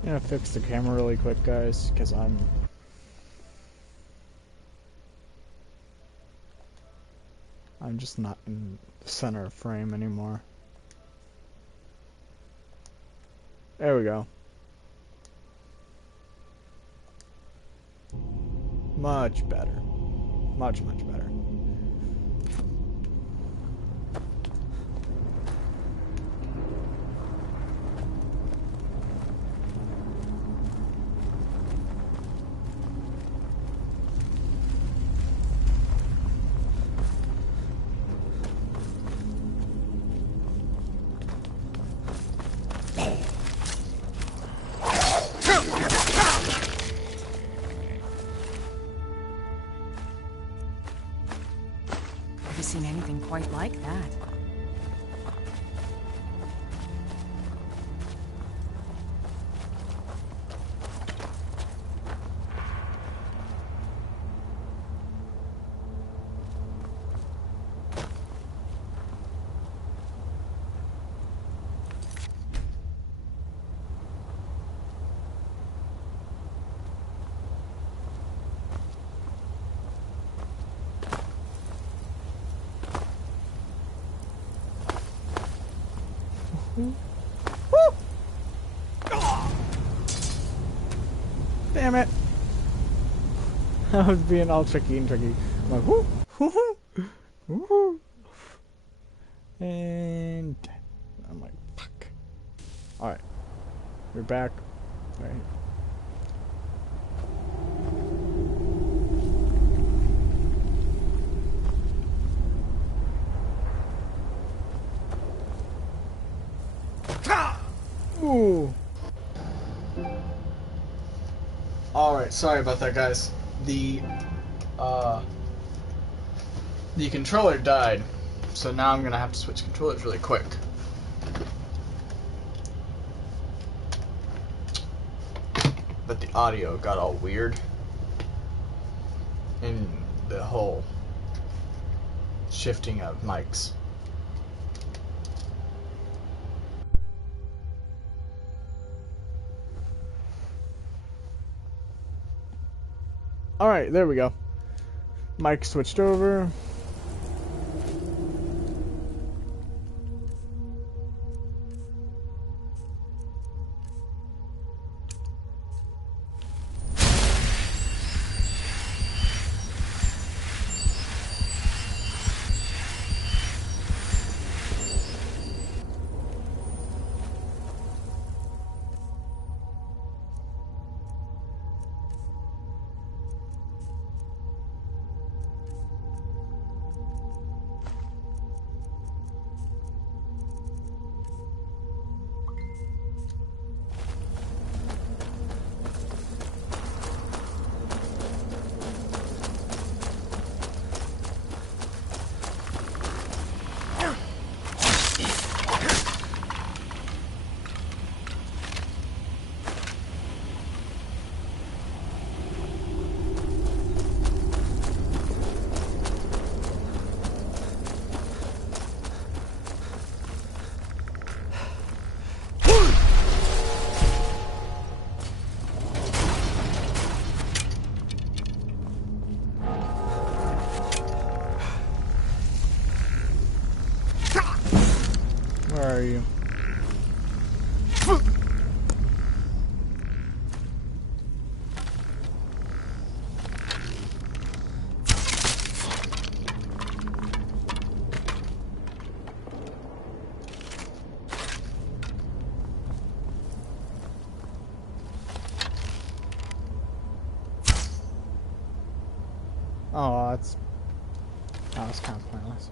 I'm gonna fix the camera really quick, guys, because I'm just not in the center of frame anymore. There we go. Much better. Much, much better. Seen anything quite like that. Damn it! I was being all tricky and tricky. I'm like, whoo, whoo, whoo, and I'm like, fuck. All right, we're back. All right. Ooh. Alright, sorry about that, guys. The controller died, so now I'm gonna have to switch controllers really quick. But the audio got all weird. And the whole shifting of mics. Alright, there we go. Mic switched over. Where are you? Oh, that's kind of pointless.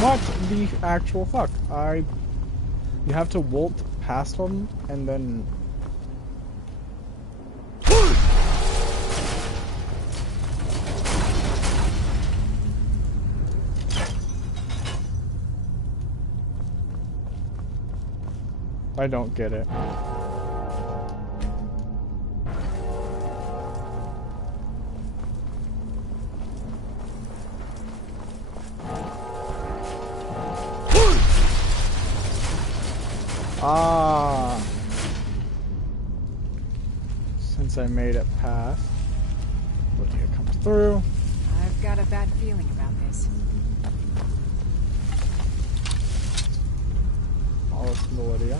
What the actual fuck? You have to volt past them and then... I don't get it. Ah, since I made it past, Lydia comes through. I've got a bad feeling about this. I'll listen to Lydia.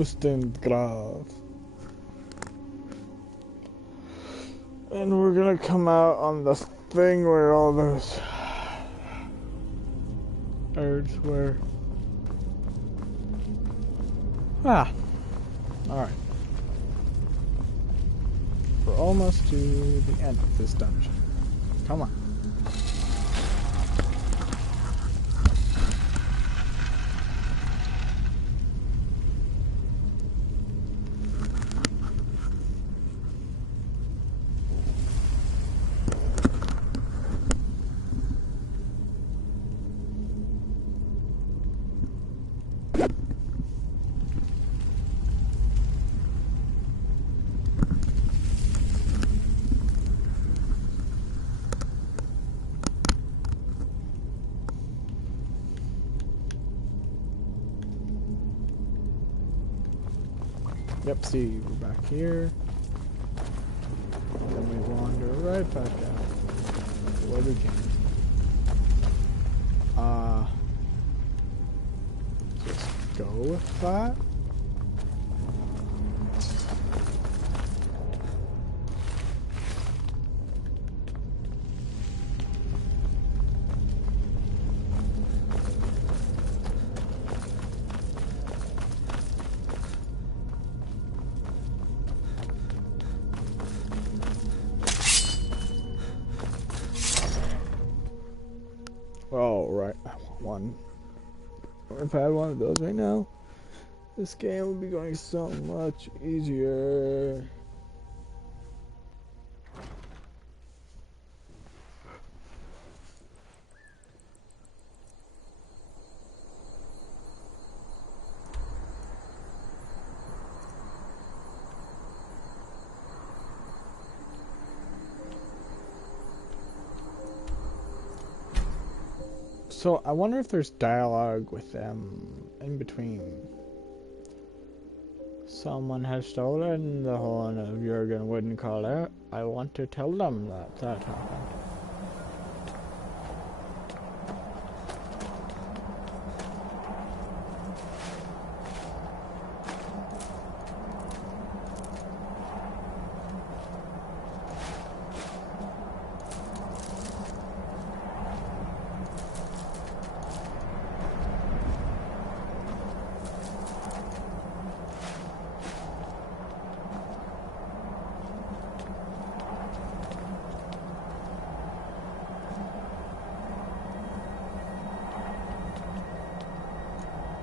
Ustengrav. And we're gonna come out on the thing where all those birds were. Ah. Alright. We're almost to the end of this dungeon. Come on. Yep, see, we're back here. Then we wander right back out where we came. Just go with that. Oh, right. I want one. If I had one of those right now, this game would be going so much easier. So, I wonder if there's dialogue with them in between. Someone has stolen the horn of Jurgen Woodencaller. I want to tell them that happened.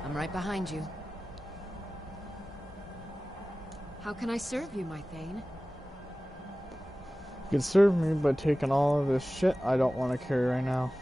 I'm right behind you. How can I serve you, my Thane? You can serve me by taking all of this shit I don't want to carry right now.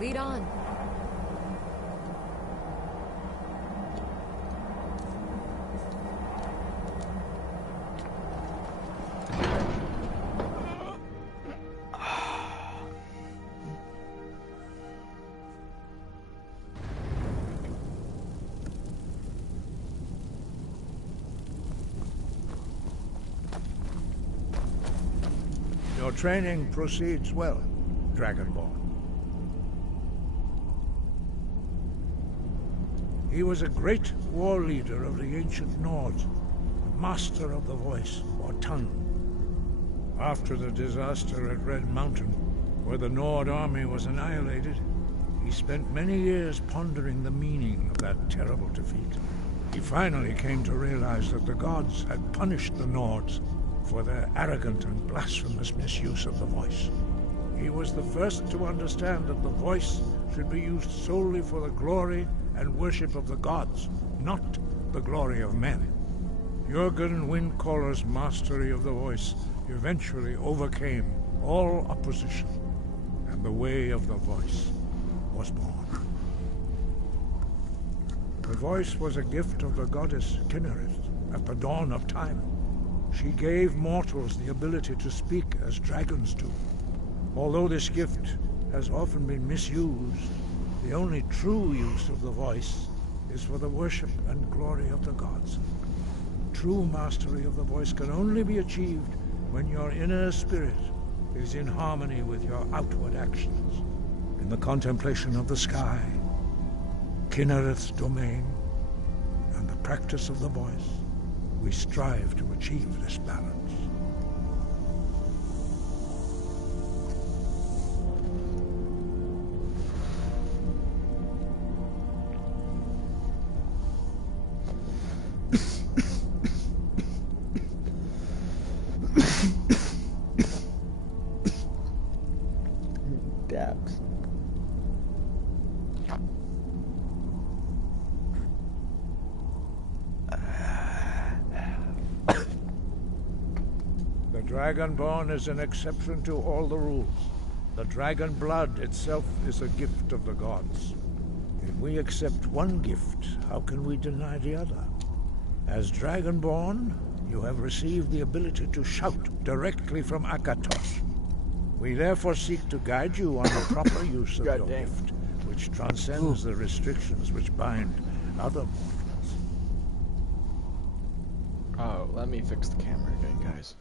Lead on. Your training proceeds well, Dragonborn. He was a great war leader of the ancient Nords, a master of the voice, or tongue. After the disaster at Red Mountain, where the Nord army was annihilated, he spent many years pondering the meaning of that terrible defeat. He finally came to realize that the gods had punished the Nords for their arrogant and blasphemous misuse of the voice. He was the first to understand that the voice should be used solely for the glory and worship of the gods, not the glory of men. Jürgen Windcaller's mastery of the voice eventually overcame all opposition, and the way of the voice was born. The voice was a gift of the goddess Kinnereth at the dawn of time. She gave mortals the ability to speak as dragons do. Although this gift has often been misused, the only true use of the voice is for the worship and glory of the gods. True mastery of the voice can only be achieved when your inner spirit is in harmony with your outward actions. In the contemplation of the sky, Kinnereth's domain, and the practice of the voice, we strive to achieve this balance. Dabs. The Dragonborn is an exception to all the rules. The dragon blood itself is a gift of the gods. If we accept one gift, how can we deny the other? As Dragonborn, you have received the ability to shout directly from Akatosh. We therefore seek to guide you on the proper use of your gift, which transcends the restrictions which bind other mortals. Oh, let me fix the camera again, guys.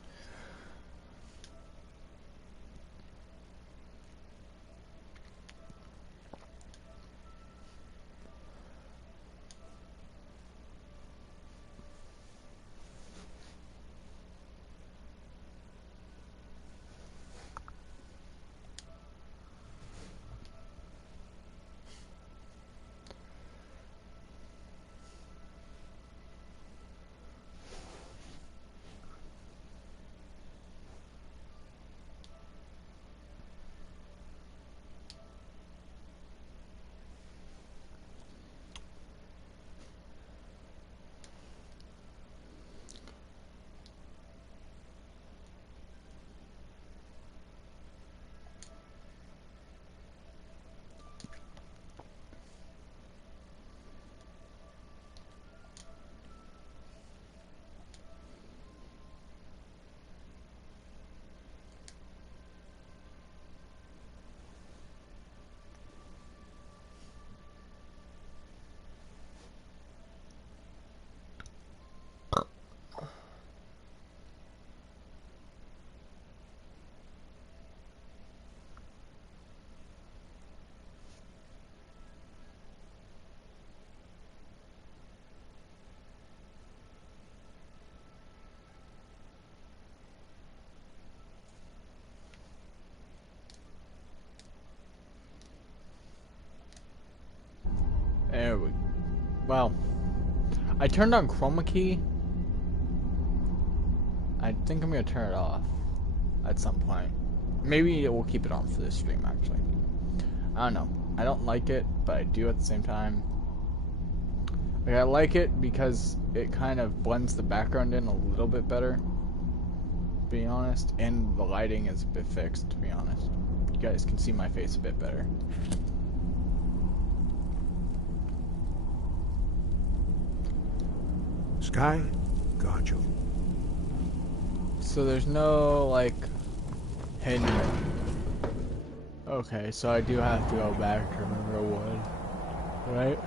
There we go. Well, I turned on chroma key. I think I'm gonna turn it off at some point. Maybe we'll keep it on for this stream, actually. I don't know. I don't like it, but I do at the same time. Like, I like it because it kind of blends the background in a little bit better, to be honest, and the lighting is a bit fixed, to be honest. You guys can see my face a bit better. Sky, got you. So there's no, like, hidden... Okay, so I do have to go back to Riverwood, right?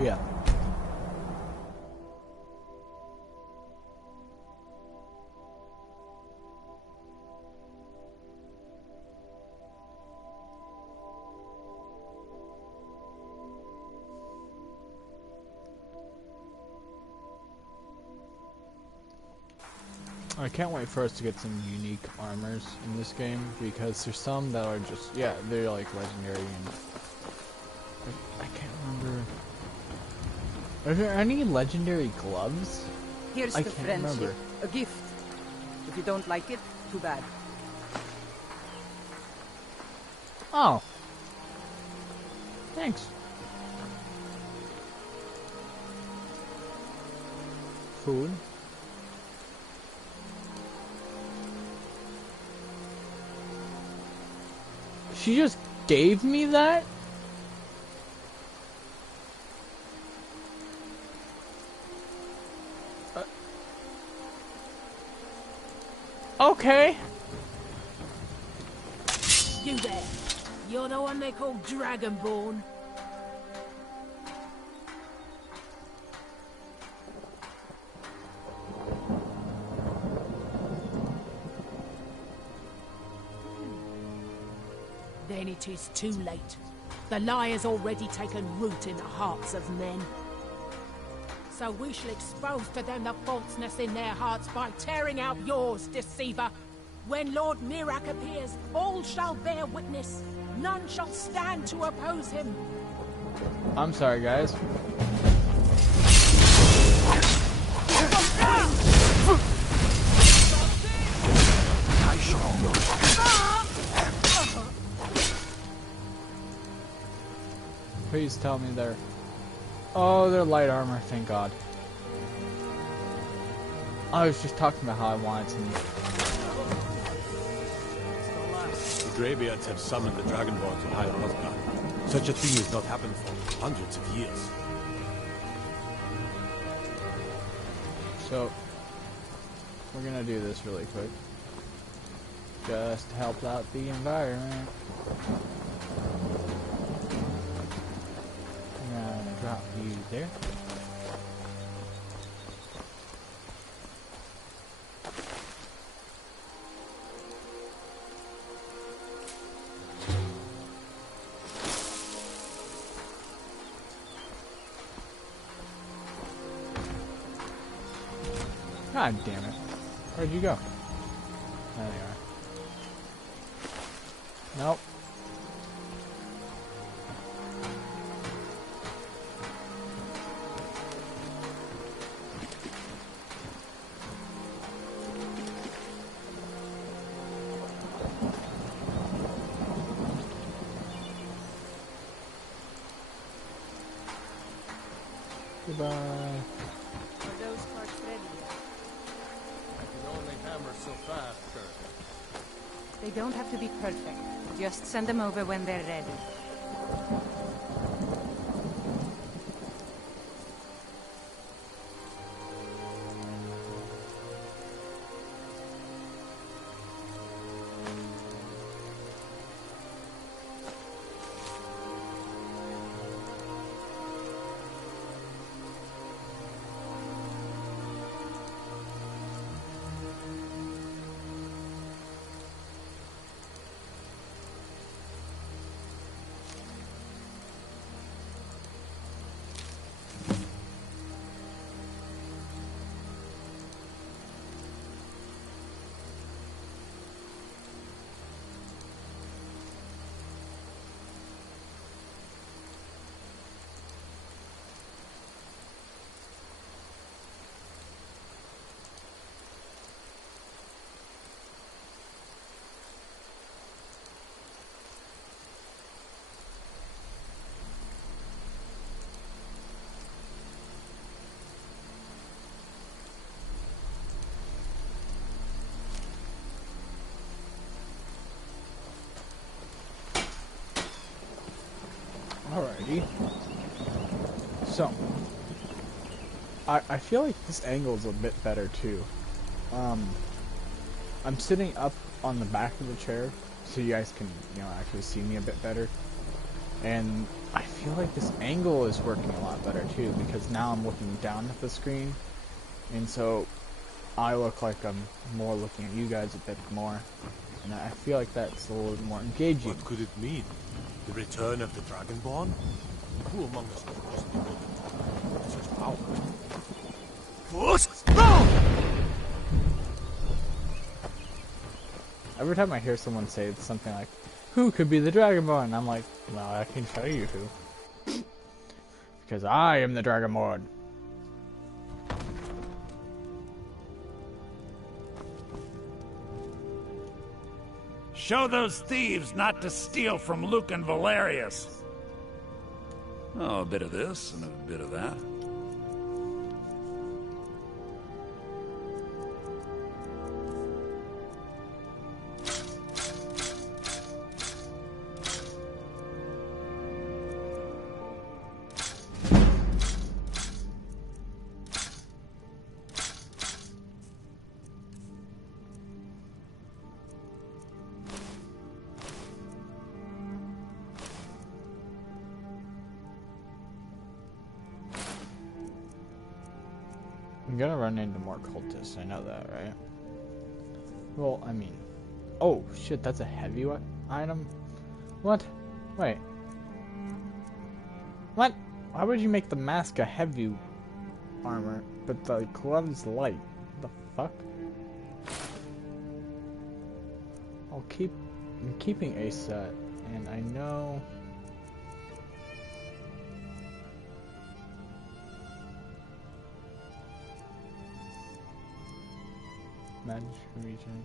Yeah. I can't wait for us to get some unique armors in this game, because there's some that are just, yeah, they're like legendary, and I can't remember. Are there any legendary gloves? Here's I the can't friendship. remember. A gift. If you don't like it, too bad. Oh. Thanks. Food. She just gave me that? Okay. You there. You're the one they call Dragonborn. Then it is too late. The lie has already taken root in the hearts of men. So we shall expose to them the falseness in their hearts by tearing out yours, deceiver. When Lord Mirak appears, all shall bear witness. None shall stand to oppose him. I'm sorry, guys. Please tell me they're... Oh, they're light armor, thank God. I was just talking about how I wanted some... The Greybeards have summoned the Dragonborn to High Hrothgar. Such a thing has not happened for hundreds of years. So, we're gonna do this really quick. Just to help out the environment. I'm gonna drop you there. God damn it. Where'd you go? There they are. Nope. Goodbye. Are those parts ready yet? I can only hammer so fast, Kurt. They don't have to be perfect. Just send them over when they're ready. Alrighty. So, I feel like this angle is a bit better too. I'm sitting up on the back of the chair, so you guys can, actually see me a bit better. And I feel like this angle is working a lot better too, because now I'm looking down at the screen, and so I look like I'm more looking at you guys a bit more. And I feel like that's a little more engaging. What could it mean? The return of the Dragonborn? Who among us knows such power? Every time I hear someone say something like, "Who could be the Dragonborn?" I'm like, well, I can tell you who. Because I am the Dragonborn. Show those thieves not to steal from Luke and Valerius. Oh, a bit of this and a bit of that. I'm gonna run into more cultists, I know that, right? Well, I mean... Oh, shit, that's a heavy item? What? Wait. What? Why would you make the mask a heavy armor, but the gloves light? The fuck? I'm keeping a set, and I know... Magic region.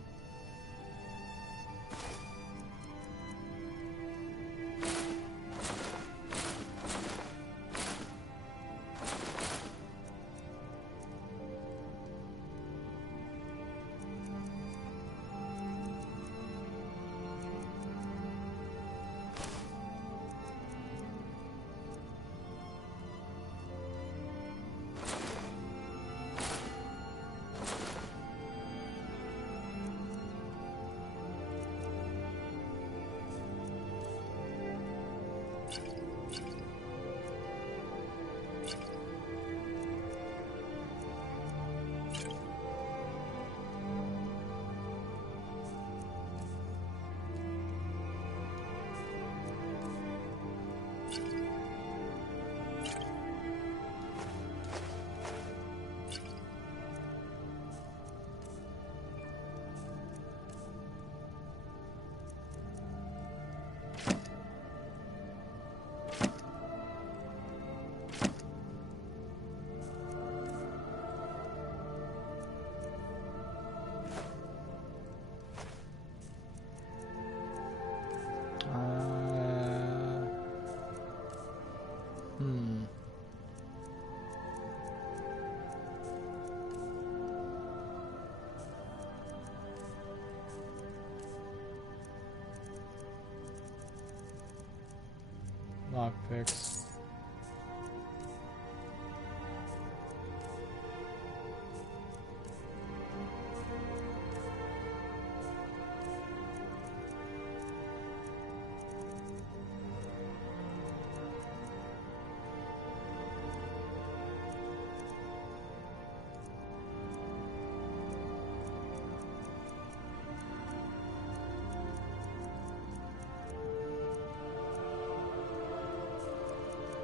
Lockpicks.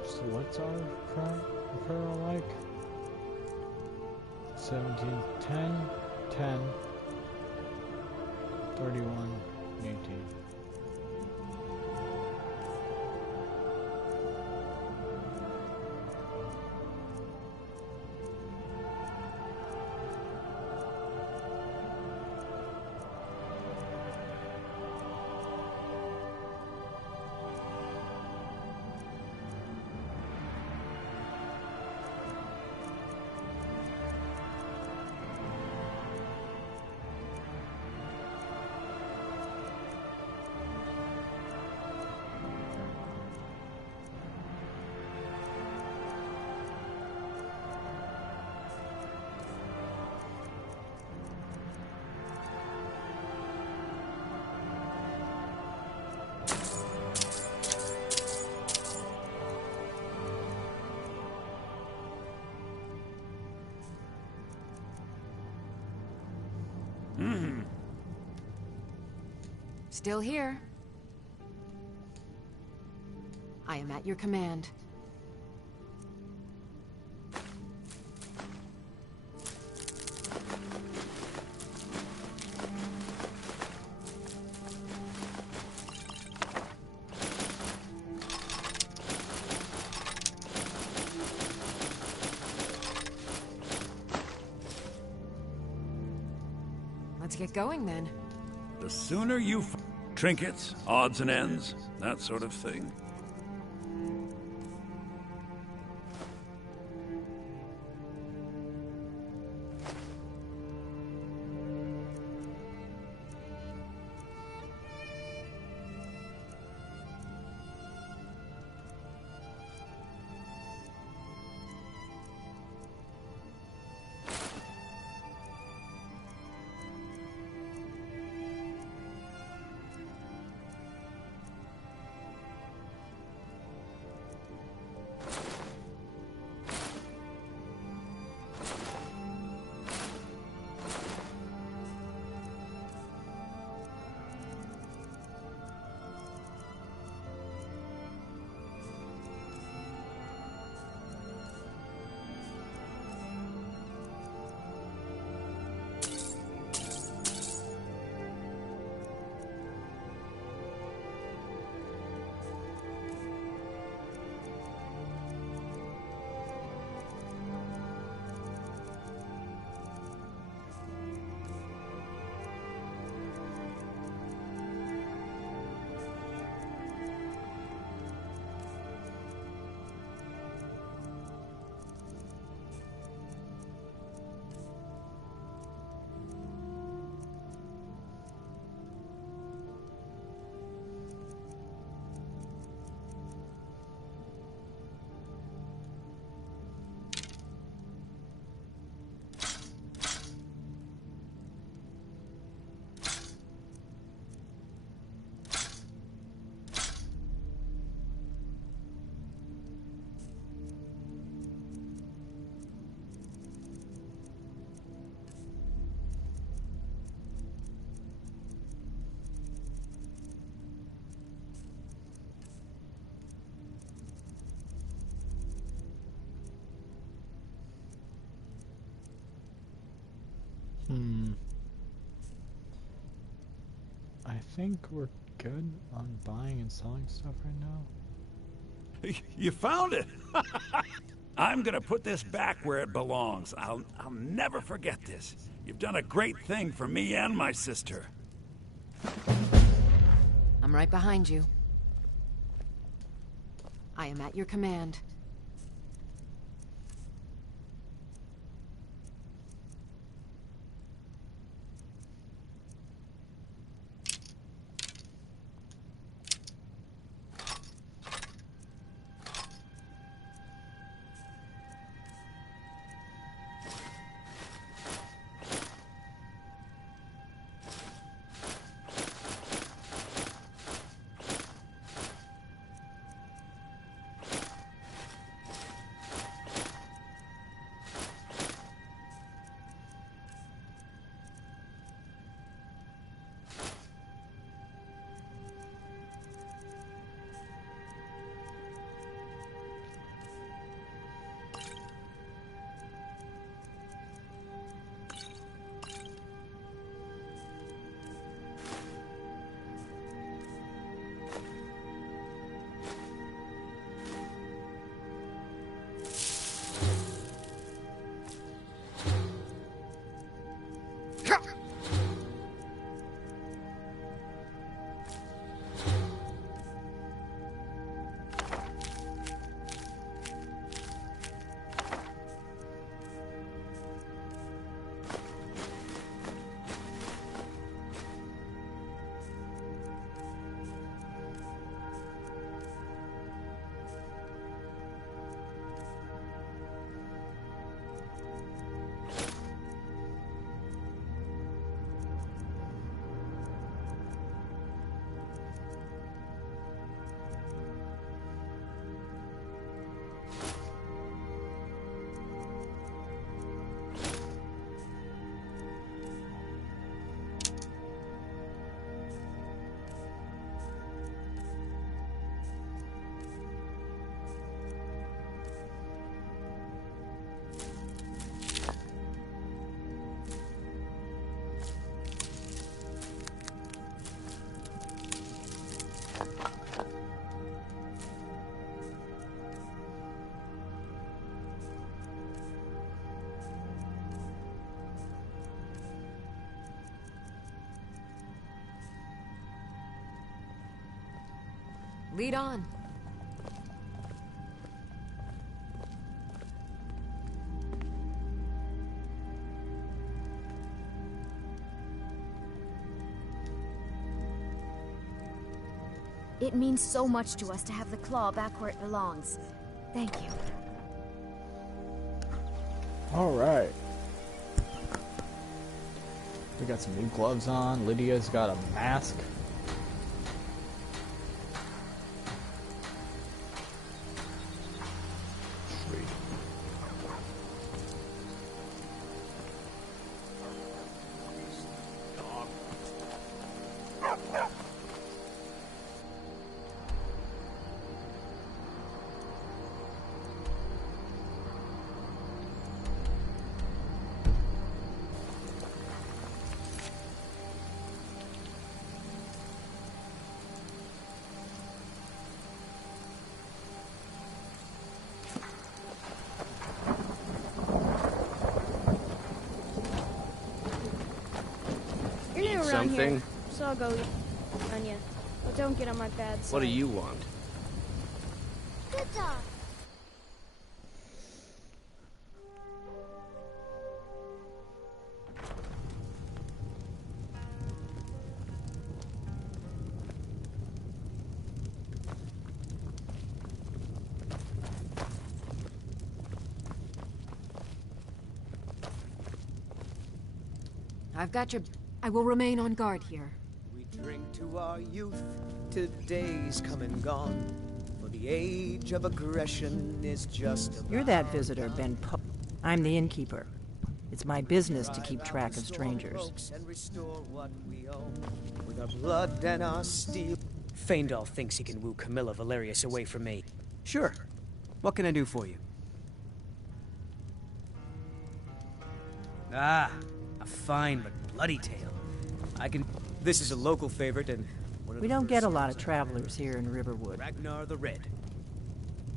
So what's our current like? 17, 10, 10, 31, 18. Still here. I am at your command. Let's get going then. The sooner you trinkets, odds and ends, that sort of thing. I think we're good on buying and selling stuff right now. You found it! I'm gonna put this back where it belongs. I'll never forget this. You've done a great thing for me and my sister. I'm right behind you. I am at your command. Lead on. It means so much to us to have the claw back where it belongs. Thank you. Alright. We got some new gloves on. Lydia's got a mask. Sweet. Something? Here, so I'll go on you. But don't get on my bad side. What do you want? Good dog. I've got your... I will remain on guard here. We drink to our youth, to days come and gone. For the age of aggression is just about... You're that visitor, Ben Poe. I'm the innkeeper. It's my business to keep track of strangers. And restore what we own with our blood and our steel. Faendal thinks he can woo Camilla Valerius away from me. Sure. What can I do for you? Ah, a fine but bloody tale. I can... This is a local favorite and... We don't get a lot of travelers here in Riverwood. Ragnar the Red.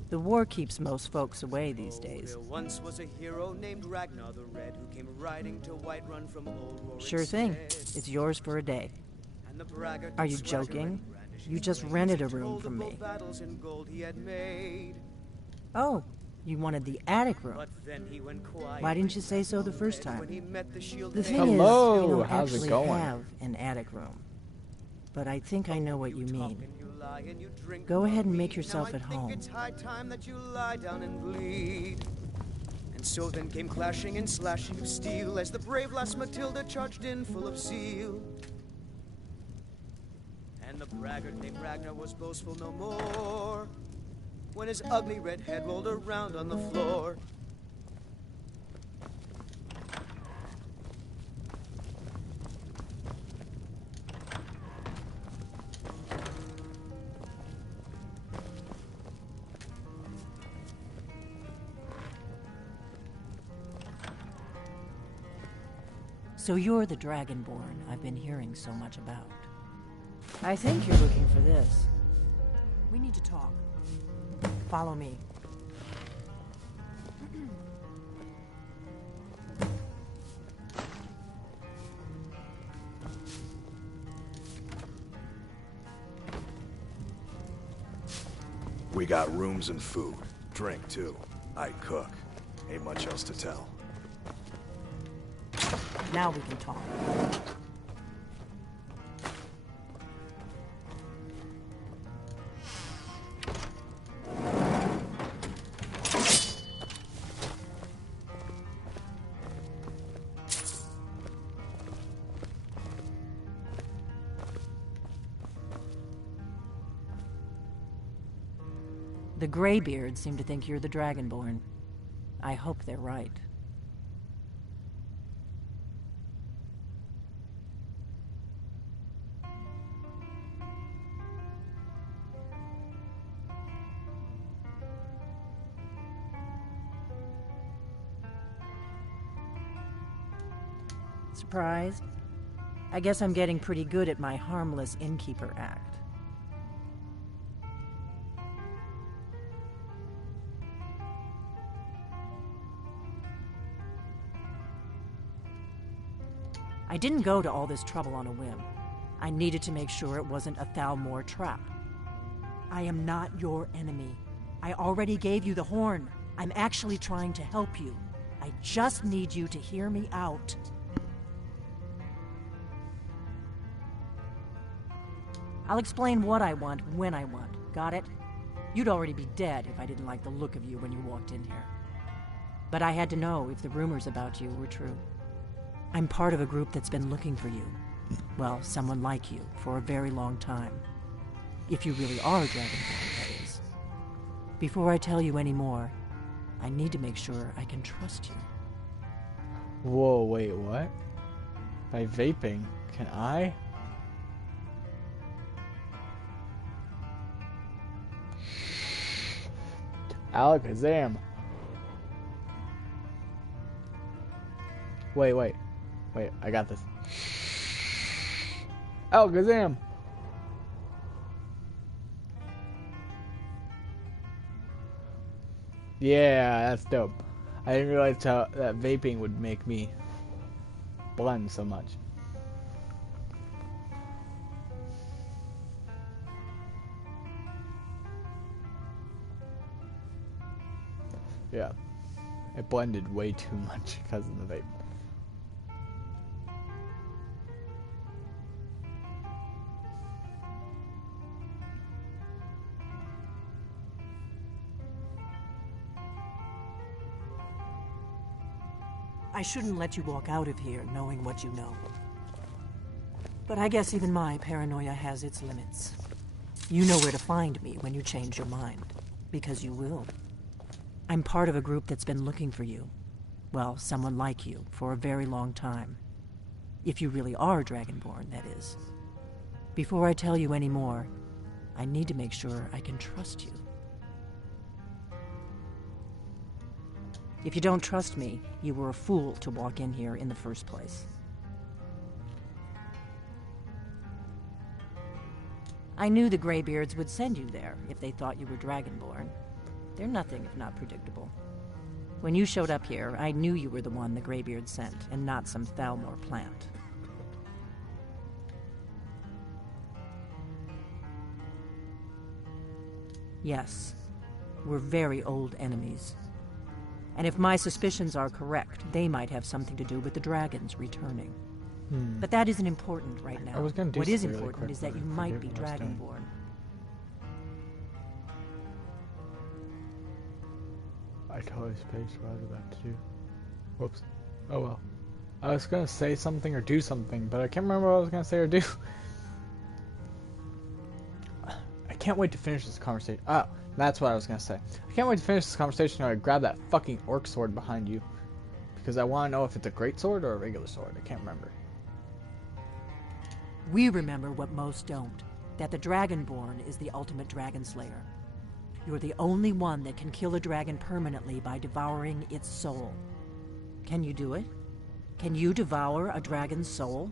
The war keeps most folks away these days. There once was a hero named Ragnar the Red who came riding to Whiterun from old Roaring Sure thing. Stead. It's yours for a day. And the braggart Are you joking? You just rented a room from me. battles in gold he had made. Oh, you wanted the attic room. But then he went quiet. Why didn't you say so the first time? When he met the shield The thing Hello, is, we don't how's it actually going? have an attic room. But I think I know what you mean. you lie and you drink Go ahead and me. make yourself Now at I think home. It's high time that you lie down and bleed. And so then came clashing and slashing of steel as the brave lass Matilda charged in full of zeal. And the braggart named Ragnar was boastful no more when his ugly red head rolled around on the floor. So you're the Dragonborn I've been hearing so much about. I think you're looking for this. We need to talk. Follow me. We got rooms and food. Drink, too. I cook. Ain't much else to tell. Now we can talk. The Greybeards seem to think you're the Dragonborn. I hope they're right. Surprised? I guess I'm getting pretty good at my harmless innkeeper act. I didn't go to all this trouble on a whim. I needed to make sure it wasn't a Thalmor trap. I am not your enemy. I already gave you the horn. I'm actually trying to help you. I just need you to hear me out. I'll explain what I want when I want. Got it? You'd already be dead if I didn't like the look of you when you walked in here. But I had to know if the rumors about you were true. I'm part of a group that's been looking for you. Well, someone like you, for a very long time. If you really are Dragonborn, that is. Before I tell you any more, I need to make sure I can trust you. Whoa, wait, what? By vaping, can I? Alakazam. Wait, I got this. Alakazam. Yeah, that's dope. I didn't realize how that vaping would make me blend so much. Yeah, it blended way too much because of the vape. I shouldn't let you walk out of here knowing what you know. But I guess even my paranoia has its limits. You know where to find me when you change your mind. Because you will. I'm part of a group that's been looking for you. Well, someone like you, for a very long time. If you really are Dragonborn, that is. Before I tell you any more, I need to make sure I can trust you. If you don't trust me, you were a fool to walk in here in the first place. I knew the Greybeards would send you there if they thought you were Dragonborn. They're nothing if not predictable. When you showed up here, I knew you were the one the Greybeards sent, and not some Thalmor plant. Yes, we're very old enemies. And if my suspicions are correct, they might have something to do with the dragons returning. But that isn't important right now. What is important is that you might be Dragonborn. I totally spaced what I was about to do. Whoops. Oh well. I was gonna say something or do something, but I can't remember what I was gonna say or do. I can't wait to finish this conversation. Oh, that's what I was gonna say. I can't wait to finish this conversation or I grab that fucking orc sword behind you. Because I want to know if it's a great sword or a regular sword. I can't remember. We remember what most don't. That the Dragonborn is the ultimate dragon slayer. You're the only one that can kill a dragon permanently by devouring its soul. Can you do it? Can you devour a dragon's soul?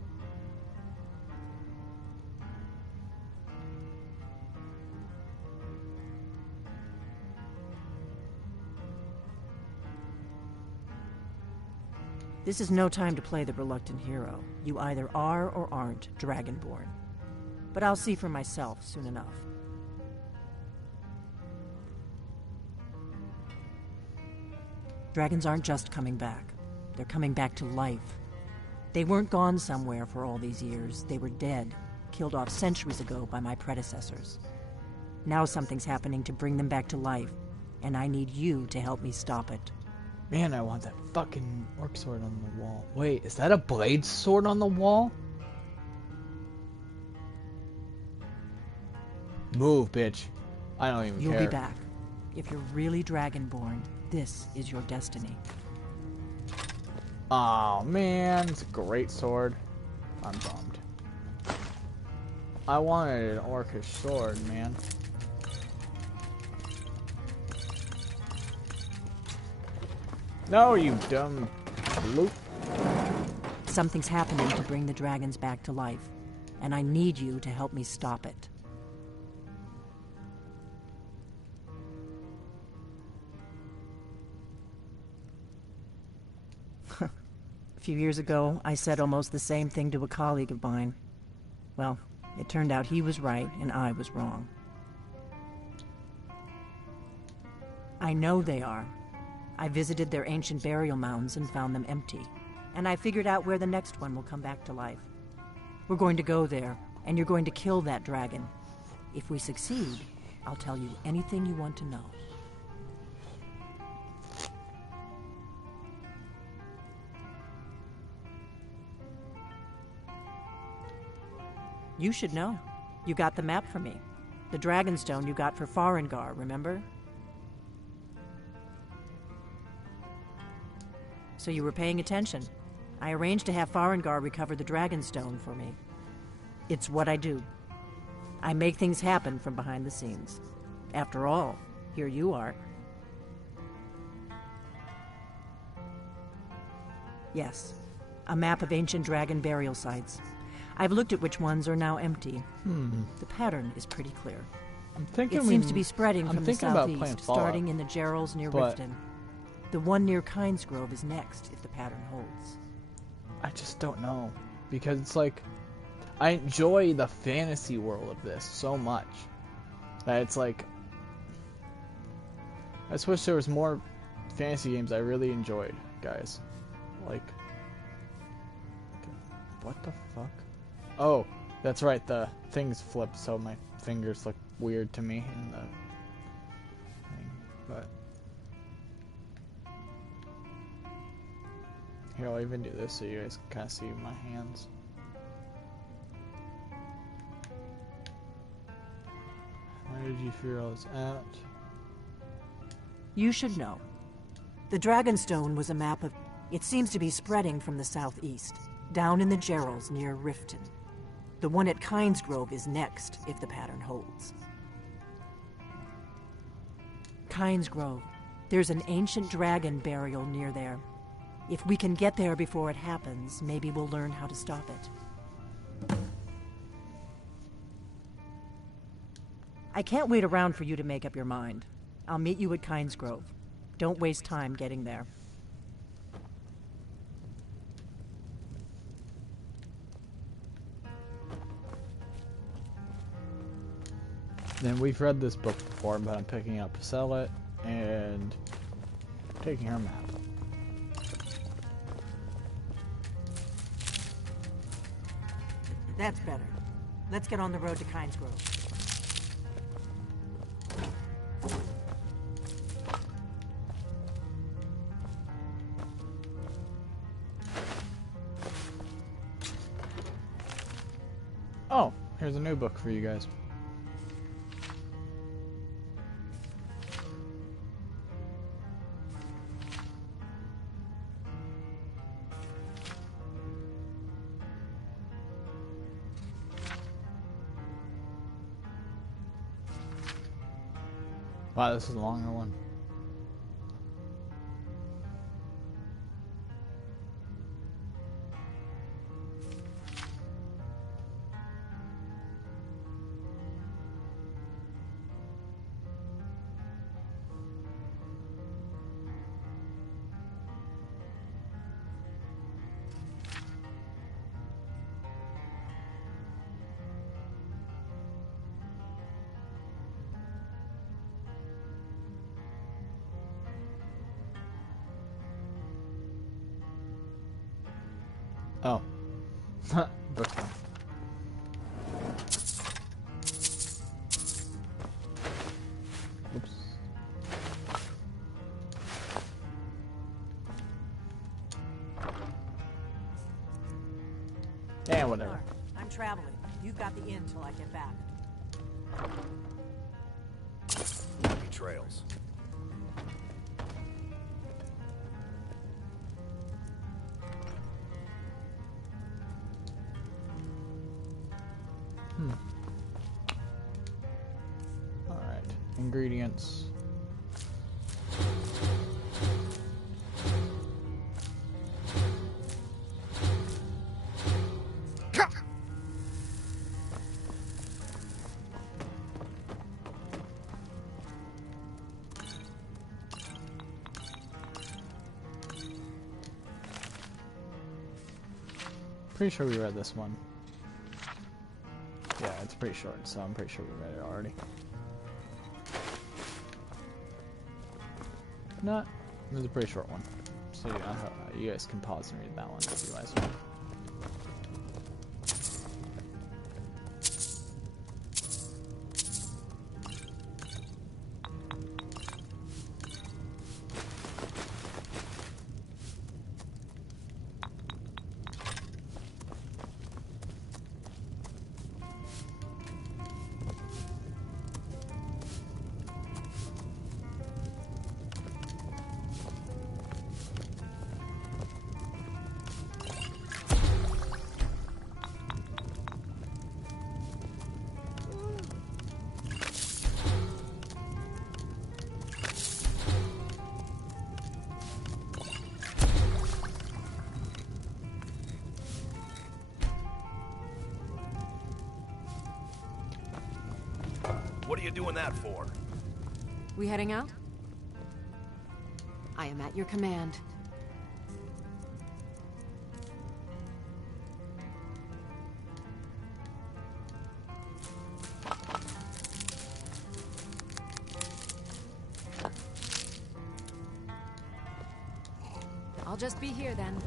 This is no time to play the reluctant hero. You either are or aren't Dragonborn. But I'll see for myself soon enough. Dragons aren't just coming back. They're coming back to life. They weren't gone somewhere for all these years. They were dead, killed off centuries ago by my predecessors. Now something's happening to bring them back to life, and I need you to help me stop it. Man, I want that fucking orc sword on the wall. Wait, is that a blade sword on the wall? Move, bitch. I don't even care. You'll be back. If you're really Dragonborn, this is your destiny. Oh man, it's a great sword. I'm bummed. I wanted an orcish sword, man. No, you dumb loop. Something's happening to bring the dragons back to life, and I need you to help me stop it. A few years ago, I said almost the same thing to a colleague of mine. Well, it turned out he was right and I was wrong. I know they are. I visited their ancient burial mounds and found them empty. And I figured out where the next one will come back to life. We're going to go there, and you're going to kill that dragon. If we succeed, I'll tell you anything you want to know. You should know. You got the map for me. The Dragonstone you got for Farengar, remember? So you were paying attention. I arranged to have Farengar recover the Dragonstone for me. It's what I do. I make things happen from behind the scenes. After all, here you are. Yes, a map of ancient dragon burial sites. I've looked at which ones are now empty. The pattern is pretty clear. It seems to be spreading from the southeast, starting in the Gerals near Riften. The one near Kynesgrove is next, if the pattern holds. I just don't know. Because it's like, I enjoy the fantasy world of this so much that it's like, I just wish there was more fantasy games I really enjoyed, guys. Like, what the fuck? Oh, that's right, the things flip, so my fingers look weird to me in the thing, but here, I'll even do this so you guys can kind of see my hands. Where did you figure I was at? You should know. The Dragonstone was a map of... It seems to be spreading from the southeast, down in the Gerals near Riften. The one at Kynesgrove is next, if the pattern holds. Kynesgrove. There's an ancient dragon burial near there. If we can get there before it happens, maybe we'll learn how to stop it. I can't wait around for you to make up your mind. I'll meet you at Kynesgrove. Don't waste time getting there. Then we've read this book before, but I'm picking it up to sell it and taking her map. That's better. Let's get on the road to Kynesgrove. Oh, here's a new book for you guys. Wow, this is a longer one. Oh. Book one. Oops. Yeah, whatever. I'm traveling. You've got the inn till I get back. Any trails? Alright. Ingredients. Pretty sure we read this one. Yeah, it's pretty short, so I'm pretty sure we read it already. not, it was a pretty short one. So you guys can pause and read that one if you guys want. What are you doing that for? We heading out? I am at your command. I'll just be here then.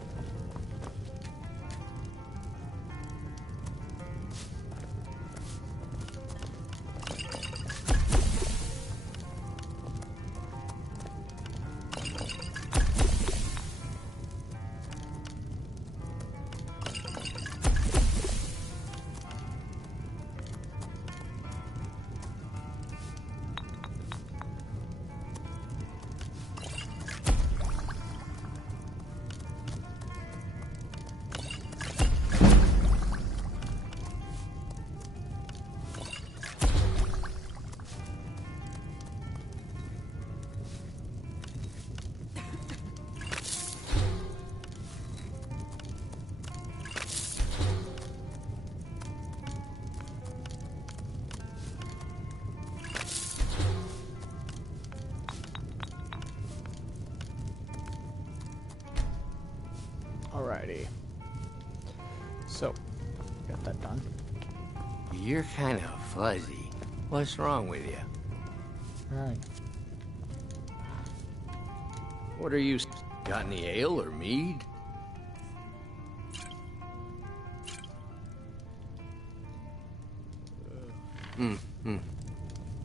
Alrighty. So, got that done. You're kind of fuzzy. What's wrong with you? Alright. What are you... Got any ale or mead?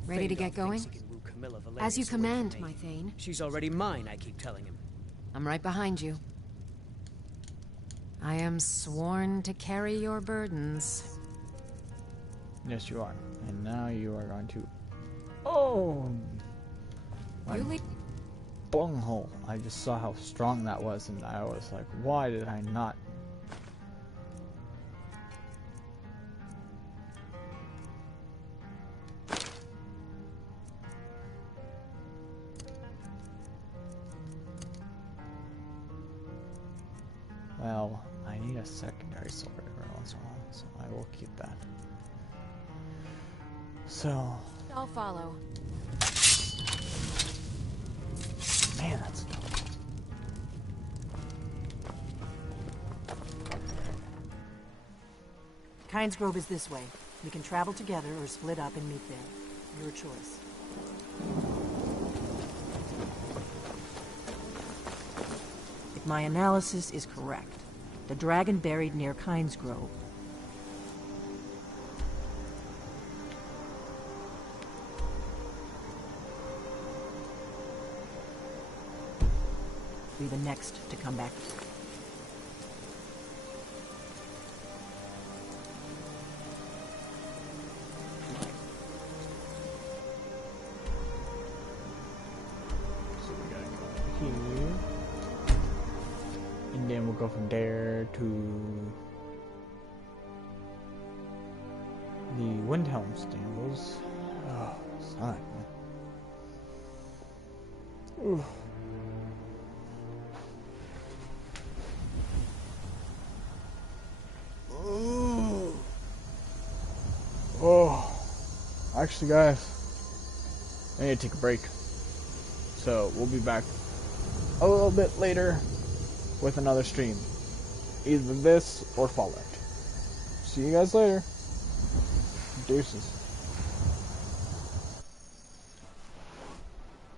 Ready to get going? As you command, my Thane. She's already mine, I keep telling him. I'm right behind you. I am sworn to carry your burdens. Yes, you are. And now you are going to... Oh! My bunghole. I just saw how strong that was, and I was like, why did I not... Well, I need a secondary sword every once in a while, so I will keep that. So... I'll follow. Man, that's tough. Kynes Grove is this way. We can travel together or split up and meet there. Your choice. If my analysis is correct, the dragon buried near Kynes Grove will be the next to come back. Here. And then we'll go from there to the Windhelm Stables. Oh, son, man. Oof. Oh, actually, guys, I need to take a break. So we'll be back a little bit later with another stream. Either this or Fallout. See you guys later. Deuces.